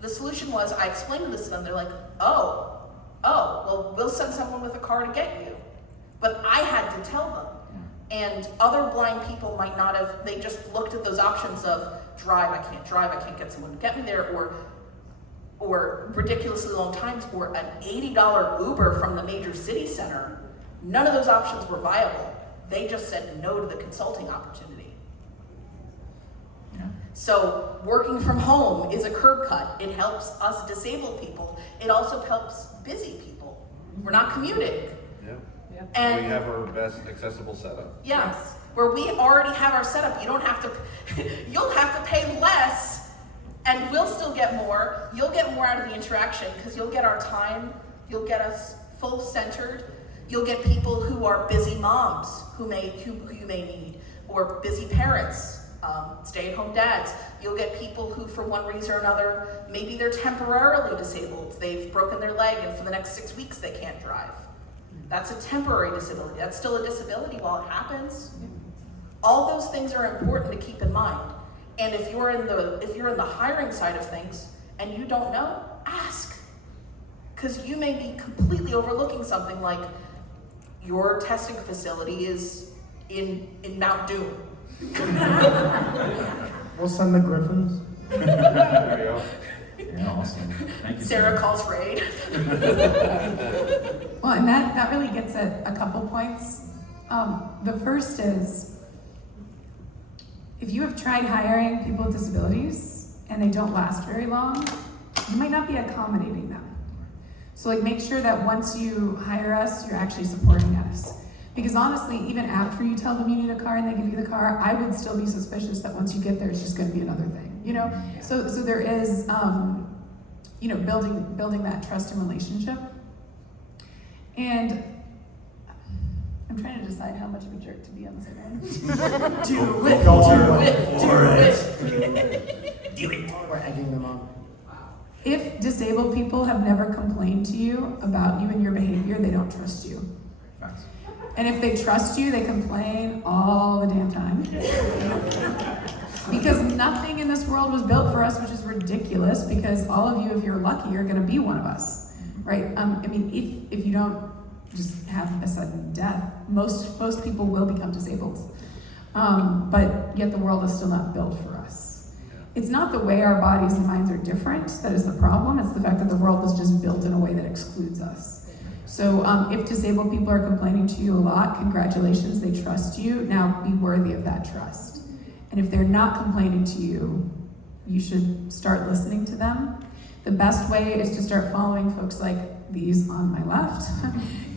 The solution was, I explained this to them, they're like, oh, well, we'll send someone with a car to get you. But I had to tell them. And other blind people might not have, they just looked at those options of drive, I can't get someone to get me there, or ridiculously long times, or an $80 Uber from the major city center. None of those options were viable. They just said no to the consulting opportunity. Yeah. So working from home is a curb cut. It helps us disabled people. It also helps busy people. We're not commuting. Yeah. And we have our best accessible setup. yes, where we already have our setup. You don't have to, you'll have to pay less and we'll still get more. You'll get more out of the interaction because you'll get our time. You'll get us full centered. You'll get people who are busy moms who you may need, or busy parents Stay-at-home dads. You'll get people who, for one reason or another, maybe they're temporarily disabled. They've broken their leg and for the next 6 weeks they can't drive. That's a temporary disability. That's still a disability while it happens. All those things are important to keep in mind. And if you're in the hiring side of things and you don't know, ask. Because you may be completely overlooking something like your testing facility is in Mount Doom. We'll send the Griffins. There you go. Yeah, awesome. Thank you. Sarah calls raid. Well, and that really gets at a couple points. The first is, if you have tried hiring people with disabilities and they don't last very long, you might not be accommodating them. So like make sure that once you hire us, you're actually supporting us. Because honestly, even after you tell them you need a car and they give you the car, I would still be suspicious that once you get there, it's just gonna be another thing, you know? So there is, you know, building that trust and relationship. And I'm trying to decide how much of a jerk to be on this event. Do it. Go on. Do it. We're egging them on. If disabled people have never complained to you about you and your behavior, they don't trust you. Facts. And if they trust you, they complain all the damn time. Because nothing in this world was built for us, which is ridiculous, because all of you, if you're lucky, are gonna be one of us, right? I mean, if you don't just have a sudden death, most people will become disabled. But yet the world is still not built for us. It's not the way our bodies and minds are different that is the problem, it's the fact that the world is just built in a way that excludes us. So if disabled people are complaining to you a lot, congratulations, they trust you. Now be worthy of that trust. And if they're not complaining to you, you should start listening to them. The best way is to start following folks like these on my left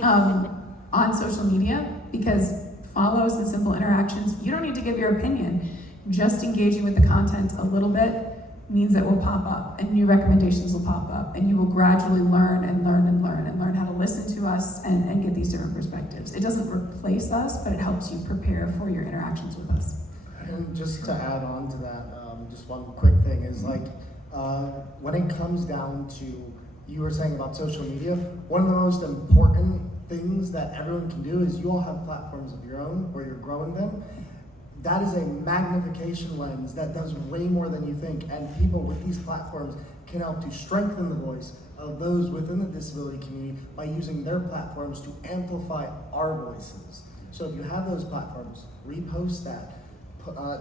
on social media, because follows and simple interactions, you don't need to give your opinion. Just engaging with the content a little bit means it will pop up and new recommendations will pop up and you will gradually learn and learn and learn and learn how to listen to us and get these different perspectives. It doesn't replace us, but it helps you prepare for your interactions with us. And just to add on to that, just one quick thing is like, when it comes down to, you were saying about social media, one of the most important things that everyone can do is you all have platforms of your own where you're growing them. That is a magnification lens that does way more than you think, and people with these platforms can help to strengthen the voice of those within the disability community by using their platforms to amplify our voices. So if you have those platforms, repost that,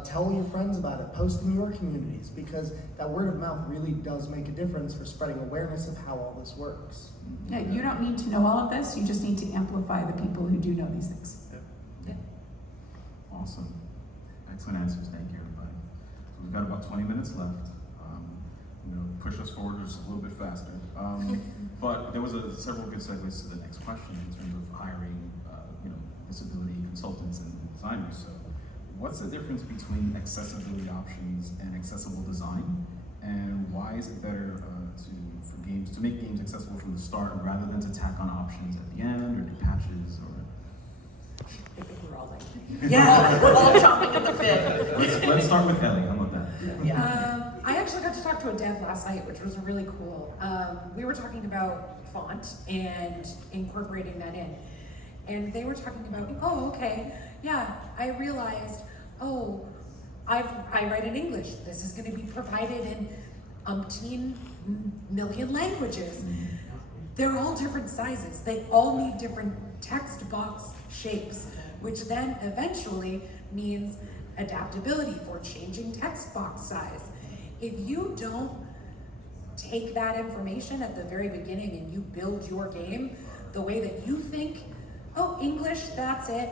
tell your friends about it, post in your communities, because that word of mouth really does make a difference for spreading awareness of how all this works. Yeah, you don't need to know all of this, you just need to amplify the people who do know these things. Yeah. Awesome. Excellent answers. Thank you, everybody. So we've got about 20 minutes left. I'm going to push us forward just a little bit faster. But there was several good segues to the next question in terms of hiring, disability consultants and designers. So, what's the difference between accessibility options and accessible design? And why is it better to make games accessible from the start rather than to tack on options at the end or do patches or? I think we're all like, Yeah, we're all chomping at the bit. Let's start with Ellie. How about that? Yeah. I actually got to talk to a dev last night, which was really cool. We were talking about font and incorporating that in. And they were talking about, oh, okay, yeah, I realized, oh, I write in English. This is going to be provided in umpteen million languages. They're all different sizes. They all need different text box shapes, which then eventually means adaptability for changing text box size. If you don't take that information at the very beginning and you build your game the way that you think, oh, English, that's it,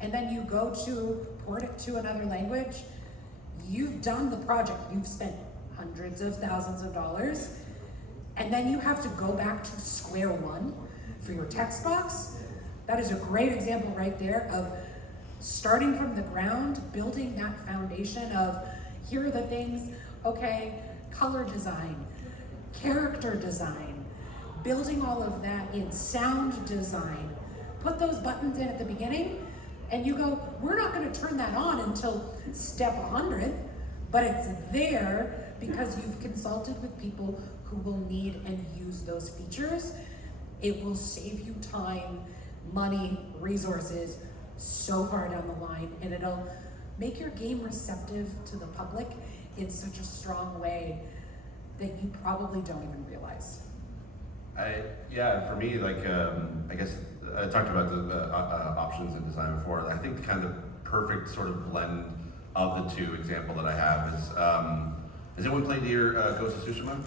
and then you go to port it to another language, you've done the project. You've spent hundreds of thousands of dollars, and then you have to go back to square one for your text box. That is a great example right there of starting from the ground, building that foundation of, here are the things, okay, color design, character design, building all of that in sound design. Put those buttons in at the beginning, And you go, we're not gonna turn that on until step 100, but it's there because you've consulted with people who will need and use those features. It will save you time, money, resources so far down the line, and it'll make your game receptive to the public in such a strong way that you probably don't even realize. Yeah, for me, like, I guess I talked about the options in design before. I think kind of the perfect sort of blend of the two example that I have is anyone played your Ghost of Tsushima?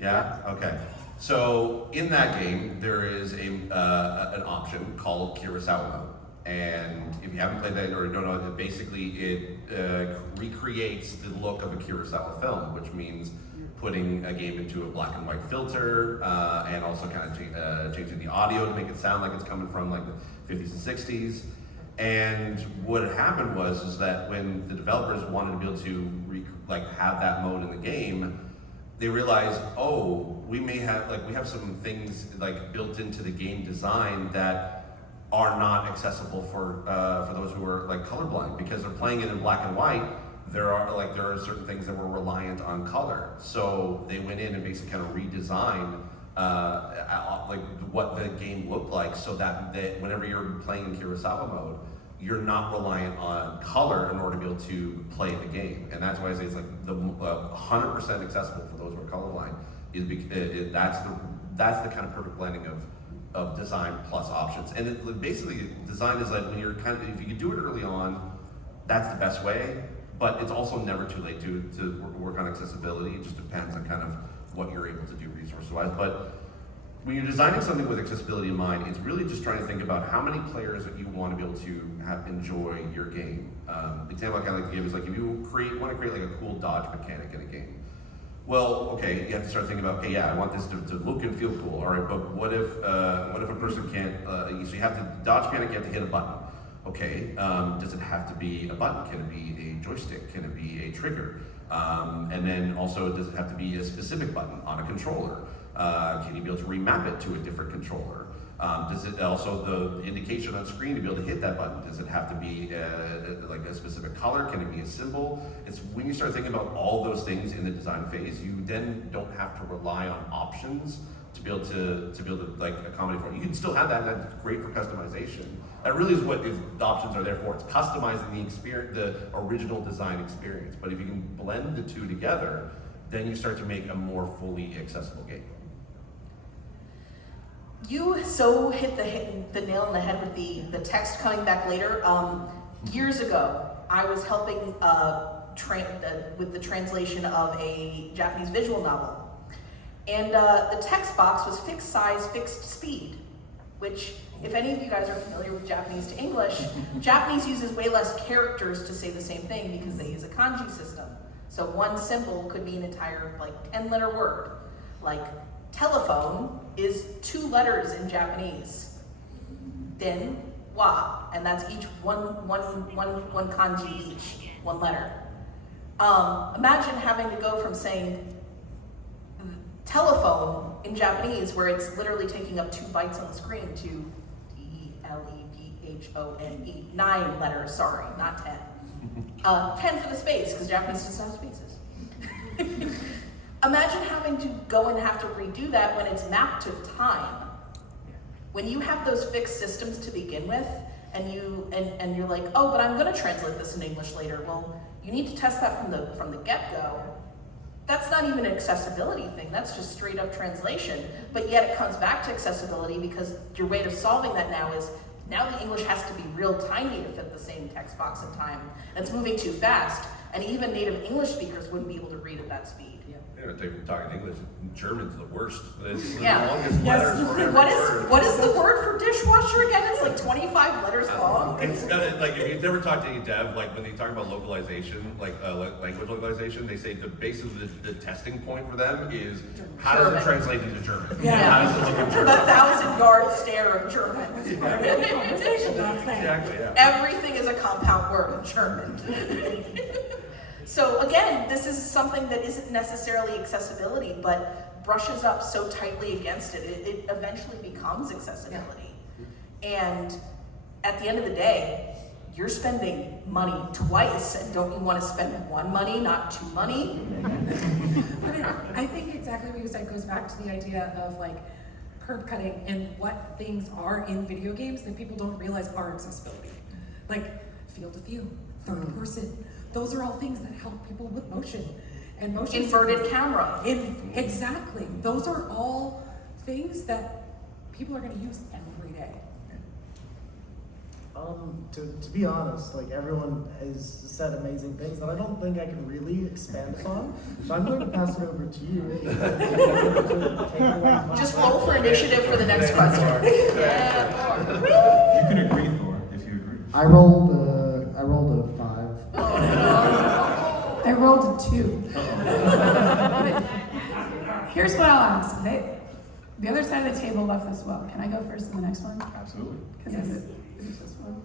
Yeah? Okay. So in that game, there is an option called Kurosawa mode. And if you haven't played that or don't know, basically it recreates the look of a Kurosawa film, which means putting a game into a black and white filter, and also kind of changing the audio to make it sound like it's coming from like the 50s and 60s. And what had happened was that when the developers wanted to be able to have that mode in the game, they realized, oh, we have some things like built into the game design that are not accessible for those who are like colorblind, because they're playing it in black and white. There are certain things that were reliant on color, so they went in and basically kind of redesigned what the game looked like, so that whenever you're playing in Kurosawa mode, you're not reliant on color in order to be able to play the game. And that's why I say it's like the 100% accessible for those who are colorblind. That's the kind of perfect blending of design plus options. And basically, design is like when you're if you can do it early on, that's the best way. But it's also never too late to work on accessibility. It just depends on kind of what you're able to do resource-wise. But when you're designing something with accessibility in mind, it's really just trying to think about how many players that you want to be able to enjoy your game. The example I kind of like to give is like if you want to create like a cool dodge mechanic in a game. Well, okay, you have to start thinking about, okay, yeah, I want this to look and feel cool. All right, but what if a person can't? So you have to dodge mechanic, you have to hit a button. Okay, does it have to be a button? Can it be a joystick? Can it be a trigger? And then also, does it have to be a specific button on a controller? Can you be able to remap it to a different controller? Does it also, the indication on screen to be able to hit that button, does it have to be like a specific color? Can it be a symbol? It's when you start thinking about all those things in the design phase, you then don't have to rely on options to be able to like accommodate for it. You can still have that, and that's great for customization. That really is what the options are there for. It's customizing the experience, the original design experience. But if you can blend the two together, then you start to make a more fully accessible game. You so hit the nail on the head with the text coming back later. Years ago, I was helping with the translation of a Japanese visual novel. And the text box was fixed size, fixed speed, which, if any of you guys are familiar with Japanese to English, Japanese uses way less characters to say the same thing because they use a kanji system. So one symbol could be an entire 10-letter word. Like telephone is 2 letters in Japanese. Den, wa, and that's each one kanji each, 1 letter. Imagine having to go from saying telephone in Japanese, where it's literally taking up 2 bytes on the screen, to Telephone, 9 letters, sorry, not 10. 10 for the space, because Japanese doesn't have spaces. Imagine having to go and have to redo that when it's mapped to time. When you have those fixed systems to begin with, and you're like, oh, but I'm going to translate this in English later. Well, you need to test that from the get-go. That's not even an accessibility thing. That's just straight up translation. But yet it comes back to accessibility, because your way of solving that now is, now the English has to be real tiny to fit the same text box in time. And it's moving too fast. And even native English speakers wouldn't be able to read at that speed. Yeah, talking English, German's the worst. It's the Yeah. longest letters for every word. What is the word for dishwasher again? It's like 25 letters long. It's like, if you've never talked to any dev, like when they talk about localization, language localization, they say the base of the testing point for them is how does it translate into German? Yeah. How does it look in The German? 1,000-yard stare of German. Conversation last night. Exactly, yeah. Everything is a compound word in German. So again, this is something that isn't necessarily accessibility, but brushes up so tightly against it, it eventually becomes accessibility. And at the end of the day, you're spending money twice, and don't you want to spend one money, not two money? But I think exactly what you said goes back to the idea of like curb cutting and what things are in video games that people don't realize are accessibility. Like field of view, third person. Those are all things that help people with motion. And motion Inverted camera. Exactly. Those are all things that people are going to use every day. To be honest, like everyone has said amazing things that I don't think I can really expand upon. So I'm going to pass it over to you. Just roll for initiative for the next question. Yeah. You can agree, Thor, if you agree. I rolled a 5. I rolled a 2. But here's what I'll ask. The other side of the table left this well. Can I go first in the next one? Absolutely. Because is this one?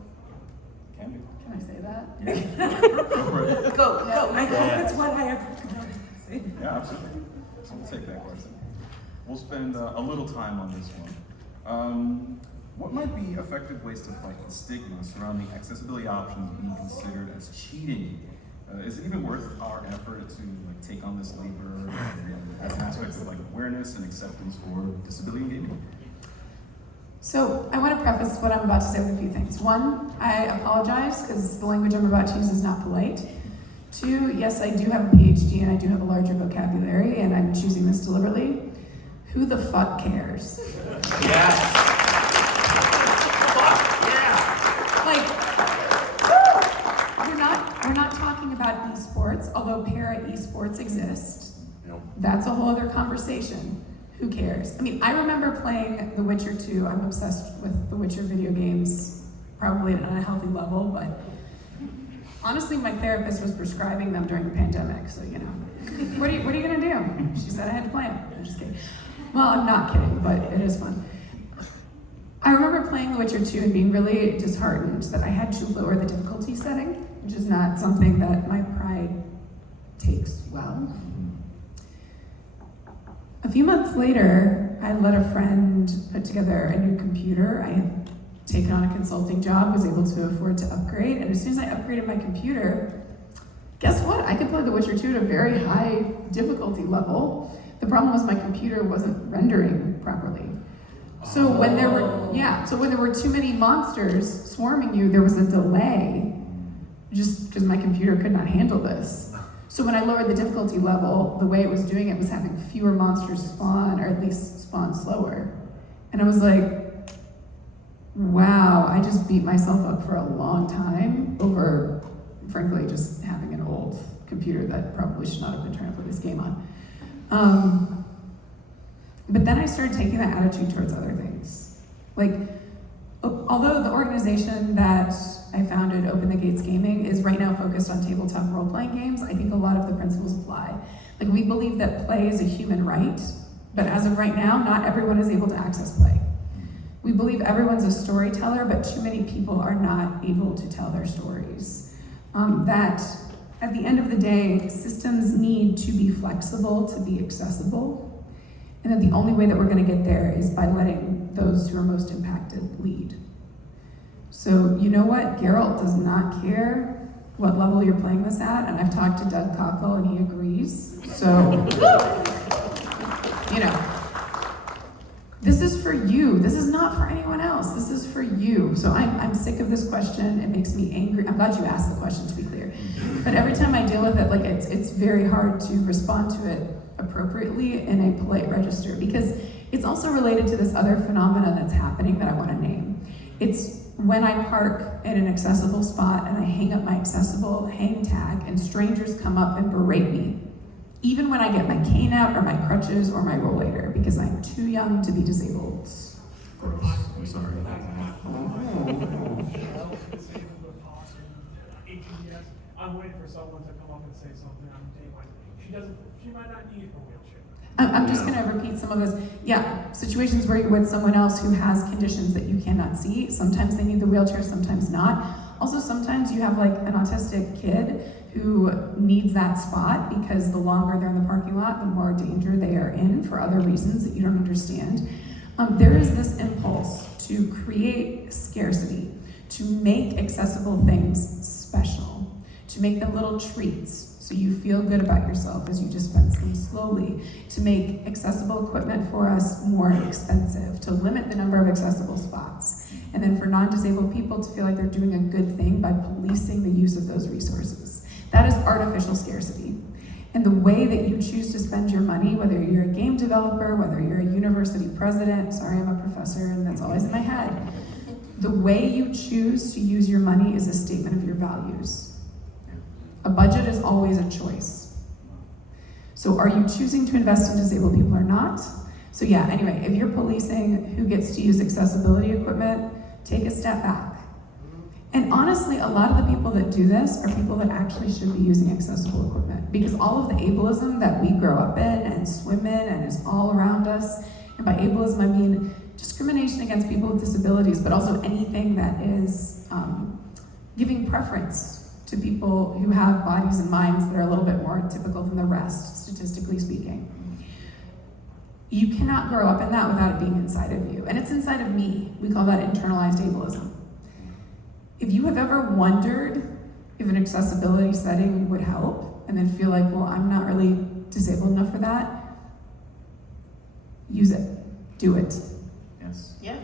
Can you? Can I say that? Yeah. Go for it. Go. I hope that's what I have. Yeah, absolutely. So we'll take that question. We'll spend a little time on this one. What might be effective ways to fight the stigma surrounding accessibility options being considered as cheating? Is it even worth our effort to take on this labor as an aspect of awareness and acceptance for disability in gaming? So I want to preface what I'm about to say with a few things. One, I apologize because the language I'm about to use is not polite. Two, yes, I do have a PhD and I do have a larger vocabulary and I'm choosing this deliberately. Who the fuck cares? Yes. We're not talking about esports, although para-esports exist. Nope. That's a whole other conversation. Who cares? I mean, I remember playing The Witcher 2. I'm obsessed with The Witcher video games, probably at an unhealthy level, but honestly, my therapist was prescribing them during the pandemic, so you know. What are you gonna do? She said I had to play them. I'm just kidding. Well, I'm not kidding, but it is fun. I remember playing The Witcher 2 and being really disheartened that I had to lower the difficulty setting, which is not something that my pride takes well. A few months later, I let a friend put together a new computer. I had taken on a consulting job, was able to afford to upgrade, and as soon as I upgraded my computer, guess what? I could play The Witcher 2 at a very high difficulty level. The problem was my computer wasn't rendering properly. So when there were too many monsters swarming you, there was a delay, just because my computer could not handle this. So when I lowered the difficulty level, the way it was doing it was having fewer monsters spawn, or at least spawn slower. And I was like, wow, I just beat myself up for a long time over, frankly, just having an old computer that probably should not have been trying to play this game on. But then I started taking that attitude towards other things. Like, although the organization that I founded, Open the Gates Gaming, is right now focused on tabletop role-playing games, I think a lot of the principles apply. Like, we believe that play is a human right, but as of right now, not everyone is able to access play. We believe everyone's a storyteller, but too many people are not able to tell their stories. That at the end of the day, systems need to be flexible to be accessible, and that the only way that we're going to get there is by letting those who are most impacted lead. So you know what? Geralt does not care what level you're playing this at, and I've talked to Doug Cockle and he agrees. So, you know, this is for you. This is not for anyone else. This is for you. So I'm sick of this question. It makes me angry. I'm glad you asked the question, to be clear. But every time I deal with it, like it's very hard to respond to it appropriately in a polite register, because it's also related to this other phenomenon that's happening that I want to name. It's when I park in an accessible spot and I hang up my accessible hang tag and strangers come up and berate me, even when I get my cane out or my crutches or my rollator, because I'm too young to be disabled. Gross. I'm sorry. I'm waiting for someone to come up and say something. I'm saying, like, she might not need a wheelchair. I'm just going to repeat some of those. Yeah, situations where you're with someone else who has conditions that you cannot see. Sometimes they need the wheelchair, sometimes not. Also, sometimes you have like an autistic kid who needs that spot because the longer they're in the parking lot, the more danger they are in for other reasons that you don't understand. There is this impulse to create scarcity, to make accessible things special, to make them little treats so you feel good about yourself as you dispense them slowly, to make accessible equipment for us more expensive, to limit the number of accessible spots, and then for non-disabled people to feel like they're doing a good thing by policing the use of those resources. That is artificial scarcity. And the way that you choose to spend your money, whether you're a game developer, whether you're a university president, sorry, I'm a professor and that's always in my head, the way you choose to use your money is a statement of your values. A budget is always a choice. So are you choosing to invest in disabled people or not? So yeah, anyway, if you're policing who gets to use accessibility equipment, take a step back. And honestly, a lot of the people that do this are people that actually should be using accessible equipment, because all of the ableism that we grow up in and swim in and is all around us, and by ableism I mean discrimination against people with disabilities, but also anything that is giving preference to people who have bodies and minds that are a little bit more typical than the rest, statistically speaking. You cannot grow up in that without it being inside of you. And it's inside of me. We call that internalized ableism. If you have ever wondered if an accessibility setting would help, and then feel like, well, I'm not really disabled enough for that, use it. Do it. Yes. Yeah.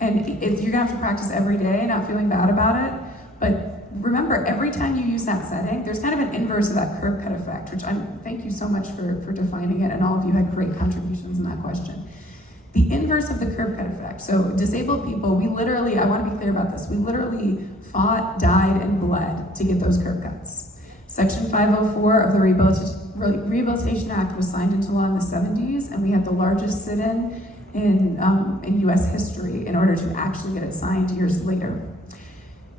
And you're gonna have to practice every day, not feeling bad about it, but remember, every time you use that setting, there's kind of an inverse of that curb cut effect, which thank you so much for defining it, and all of you had great contributions in that question. The inverse of the curb cut effect. So disabled people, we literally, I want to be clear about this, we literally fought, died, and bled to get those curb cuts. Section 504 of the Rehabilitation Act was signed into law in the 70s, and we had the largest sit-in in US history in order to actually get it signed years later.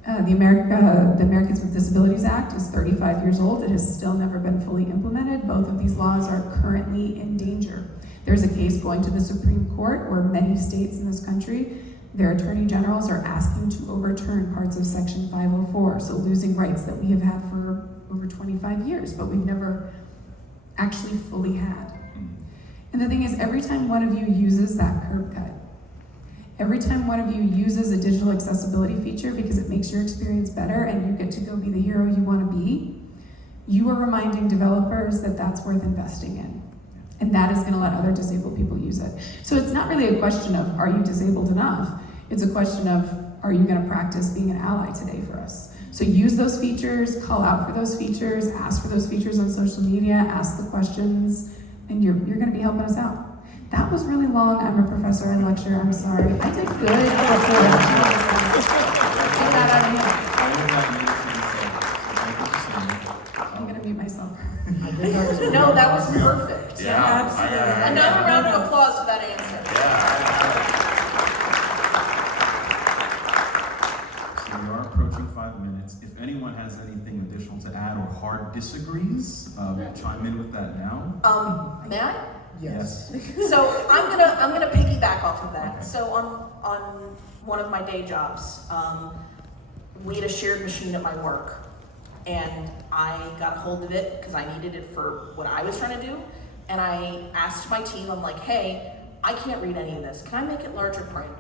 The Americans with Disabilities Act is 35 years old. It has still never been fully implemented. Both of these laws are currently in danger. There's a case going to the Supreme Court where many states in this country, their attorney generals are asking to overturn parts of Section 504, so losing rights that we have had for over 25 years, but we've never actually fully had. And the thing is, every time one of you uses that curb cut, every time one of you uses a digital accessibility feature because it makes your experience better and you get to go be the hero you want to be, you are reminding developers that that's worth investing in. And that is going to let other disabled people use it. So it's not really a question of, are you disabled enough? It's a question of, are you going to practice being an ally today for us? So use those features, call out for those features, ask for those features on social media, ask the questions, and you're going to be helping us out. That was really long. I'm a professor and lecturer. I'm sorry. I did good. I'm going to mute myself. No, that was perfect. Yeah, absolutely. Another round of applause for that answer. So we are approaching 5 minutes. If anyone has anything additional to add or hard disagrees, chime in with that now. May I? Yes. So I'm gonna piggyback off of that. So on one of my day jobs, we had a shared machine at my work, and I got hold of it because I needed it for what I was trying to do. And I asked my team, I'm like, hey, I can't read any of this. Can I make it larger print?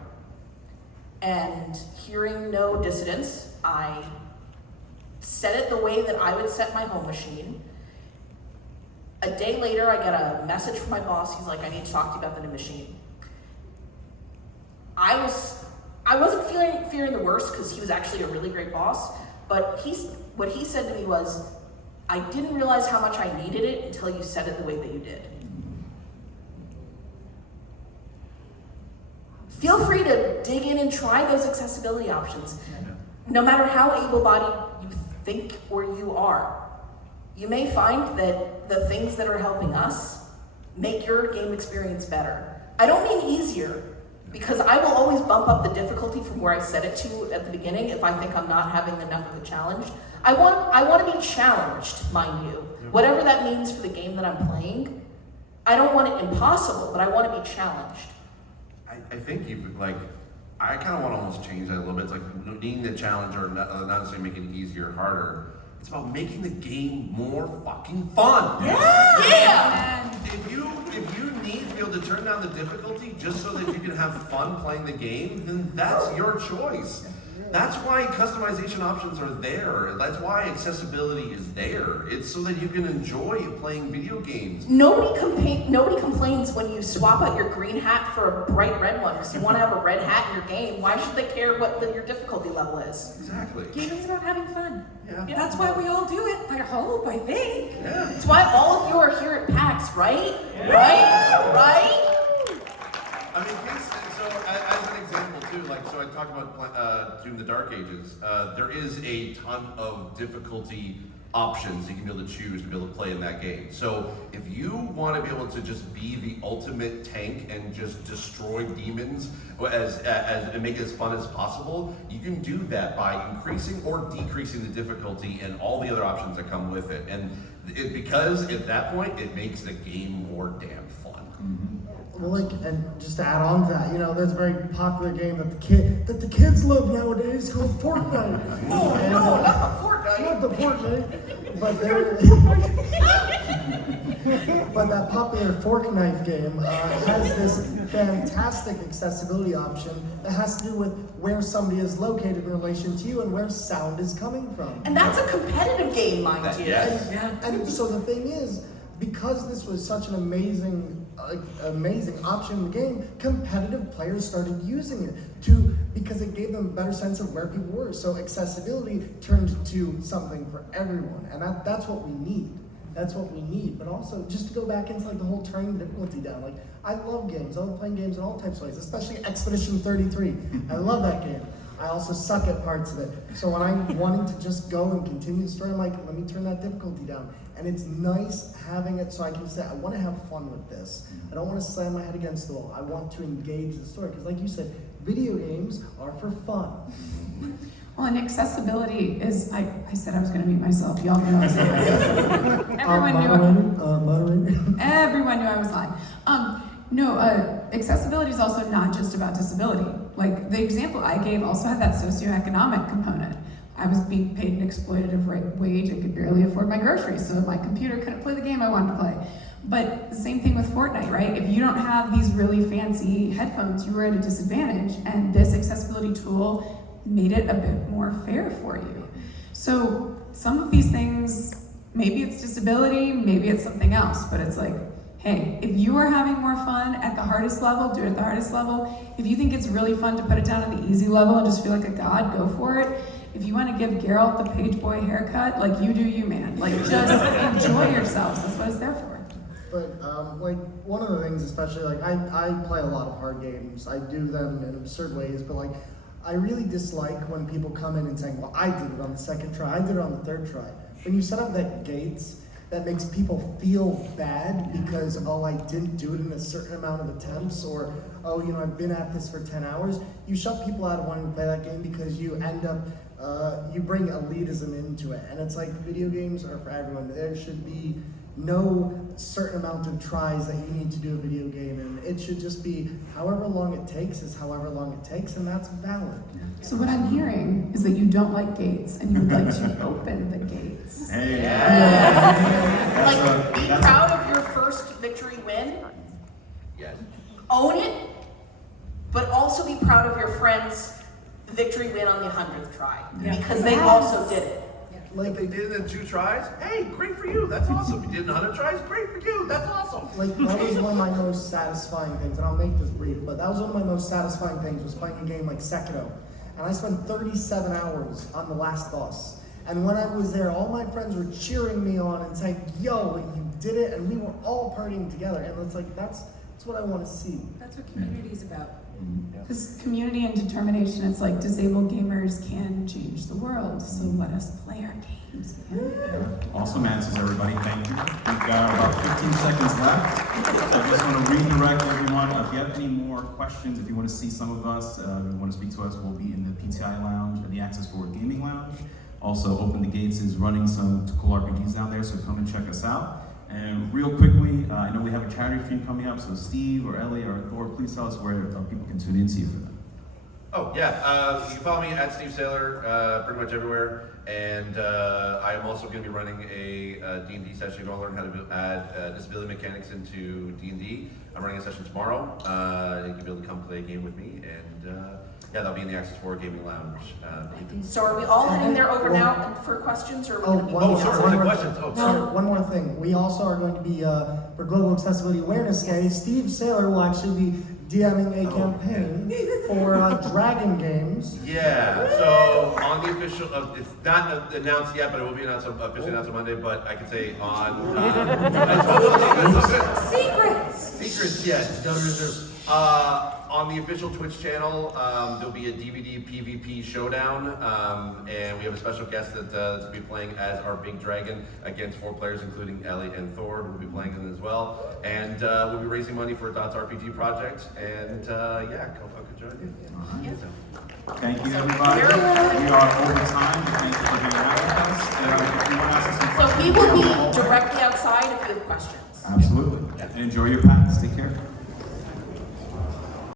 And hearing no dissidence, I set it the way that I would set my home machine. A day later, I get a message from my boss. He's like, I need to talk to you about the new machine. I wasn't fearing the worst because he was actually a really great boss, but what he said to me was, I didn't realize how much I needed it until you said it the way that you did. Feel free to dig in and try those accessibility options. No matter how able-bodied you think or you are, you may find that the things that are helping us make your game experience better. I don't mean easier, because I will always bump up the difficulty from where I set it to at the beginning if I think I'm not having enough of a challenge. I want to be challenged, mind you, whatever that means for the game that I'm playing. I don't want it impossible, but I want to be challenged. I think I kind of want to almost change that a little bit. It's like needing the challenge or not necessarily making it easier or harder. It's about making the game more fucking fun. Yeah! If you need to be able to turn down the difficulty just so that you can have fun playing the game, then that's your choice. That's why customization options are there. That's why accessibility is there. It's so that you can enjoy playing video games. Nobody complains when you swap out your green hat for a bright red one because you want to have a red hat in your game. Why should they care what your difficulty level is? Exactly. Gaming's about having fun. Yeah. That's why we all do it, I hope, I think. Yeah. That's why all of you are here at PAX, right? Right? I mean, so as an example too, like, so I talked about Doom the Dark Ages. There is a ton of difficulty options you can be able to choose to be able to play in that game. So if you want to be able to just be the ultimate tank and just destroy demons and make it as fun as possible, you can do that by increasing or decreasing the difficulty and all the other options that come with it. And because at that point, it makes the game more damn fun. Mm-hmm. Well, like, and just to add on to that, you know, there's a very popular game that the kids love nowadays called Fortnite. Oh And, no, not the Fortnite. Not the Fortnite, but that popular fork knife game has this fantastic accessibility option that has to do with where somebody is located in relation to you and where sound is coming from. And that's a competitive game, mind you. Yes. And so the thing is, because this was such an amazing option in the game, competitive players started using it because it gave them a better sense of where people were. So accessibility turned into something for everyone, and that's what we need. That's what we need. But also, just to go back into like the whole turning the difficulty down. Like, I love games. I love playing games in all types of ways, especially Expedition 33. I love that game. I also suck at parts of it. So when I'm wanting to just go and continue the story, I'm like, let me turn that difficulty down. And it's nice having it so I can say, I want to have fun with this. I don't want to slam my head against the wall. I want to engage the story. Because like you said, video games are for fun. Well, and accessibility is, I said I was going to mute myself. Y'all knew I was lying. Everyone knew I was lying. Accessibility is also not just about disability. Like, the example I gave also had that socioeconomic component. I was being paid an exploitative wage and could barely afford my groceries, so my computer couldn't play the game I wanted to play. But the same thing with Fortnite, right? If you don't have these really fancy headphones, you were at a disadvantage, and this accessibility tool made it a bit more fair for you. So some of these things, maybe it's disability, maybe it's something else, but it's like, hey, if you are having more fun at the hardest level, do it at the hardest level. If you think it's really fun to put it down on the easy level and just feel like a god, go for it. If you want to give Geralt the page boy haircut, like, you do you, man. Like, just enjoy yourselves. That's what it's there for. But like, one of the things, especially, like, I play a lot of hard games. I do them in absurd ways, but like, I really dislike when people come in and say, well, I did it on the second try, I did it on the third try. When you set up that gates, that makes people feel bad because, oh, I didn't do it in a certain amount of attempts, or, oh, you know, I've been at this for 10 hours. You shut people out of wanting to play that game because you end up, you bring elitism into it. And it's like, video games are for everyone. There should be no certain amount of tries that you need to do a video game, and it should just be however long it takes is however long it takes, and that's valid. So what I'm hearing is that you don't like gates, and you would like to open the gates. Hey. Like, be proud of your first victory win. Yes. Own it, but also be proud of your friend's victory win on the 100th try. Yeah. Because they also did it. Like, if they did it in 2 tries, hey, great for you, that's awesome. If you did it in 100 tries, great for you, that's awesome. Like, that was one of my most satisfying things, and I'll make this brief, but that was one of my most satisfying things, was playing a game like Sekiro. And I spent 37 hours on the last boss. And when I was there, all my friends were cheering me on and saying, yo, you did it, and we were all partying together. And it's like, that's what I want to see. That's what community is about. This community and determination, it's like disabled gamers can change the world, so let us play our games. Awesome answers, everybody. Thank you. We've got about 15 seconds left. So I just want to redirect everyone. If you have any more questions, if you want to see some of us, if you want to speak to us, we'll be in the PTI Lounge, the Access Forward Gaming Lounge. Also, Open the Gates is running some cool RPGs down there, so come and check us out. And real quickly, I know we have a charity stream coming up, so Steve or Ellie or Thor, please tell us where people can tune in to you for that. Oh, yeah, you can follow me at Steve Saylor pretty much everywhere. And I am also going to be running a D&D session. If you want to learn how to add disability mechanics into D&D, I'm running a session tomorrow. You can be able to come play a game with me. And yeah, that'll be in the Access 4 Gaming Lounge. So are we all heading there over now for questions, or are we Oh, gonna be one, meeting sorry, outside? one more- questions. Oh, sorry, sorry. one more thing. We also are going to be, for Global Accessibility Awareness Day, Steve Saylor will actually be DMing a campaign for Dragon Games. Yeah, so on the official, it's not announced yet, but it will be officially announced on Monday, but I can say on, Secrets! Secrets, yes. On the official Twitch channel, there'll be a DVD PvP showdown, and we have a special guest that's going to be playing as our big dragon against 4 players, including Ellie and Thor, who will be playing in as well. And we'll be raising money for a Dots RPG project, and yeah, come join me. Thank you, everybody. We are over time. Thank you for hanging out with us. If you want to ask us some So questions, we will we're be available. directly outside if you have questions. Absolutely. And enjoy your PAX. Take care.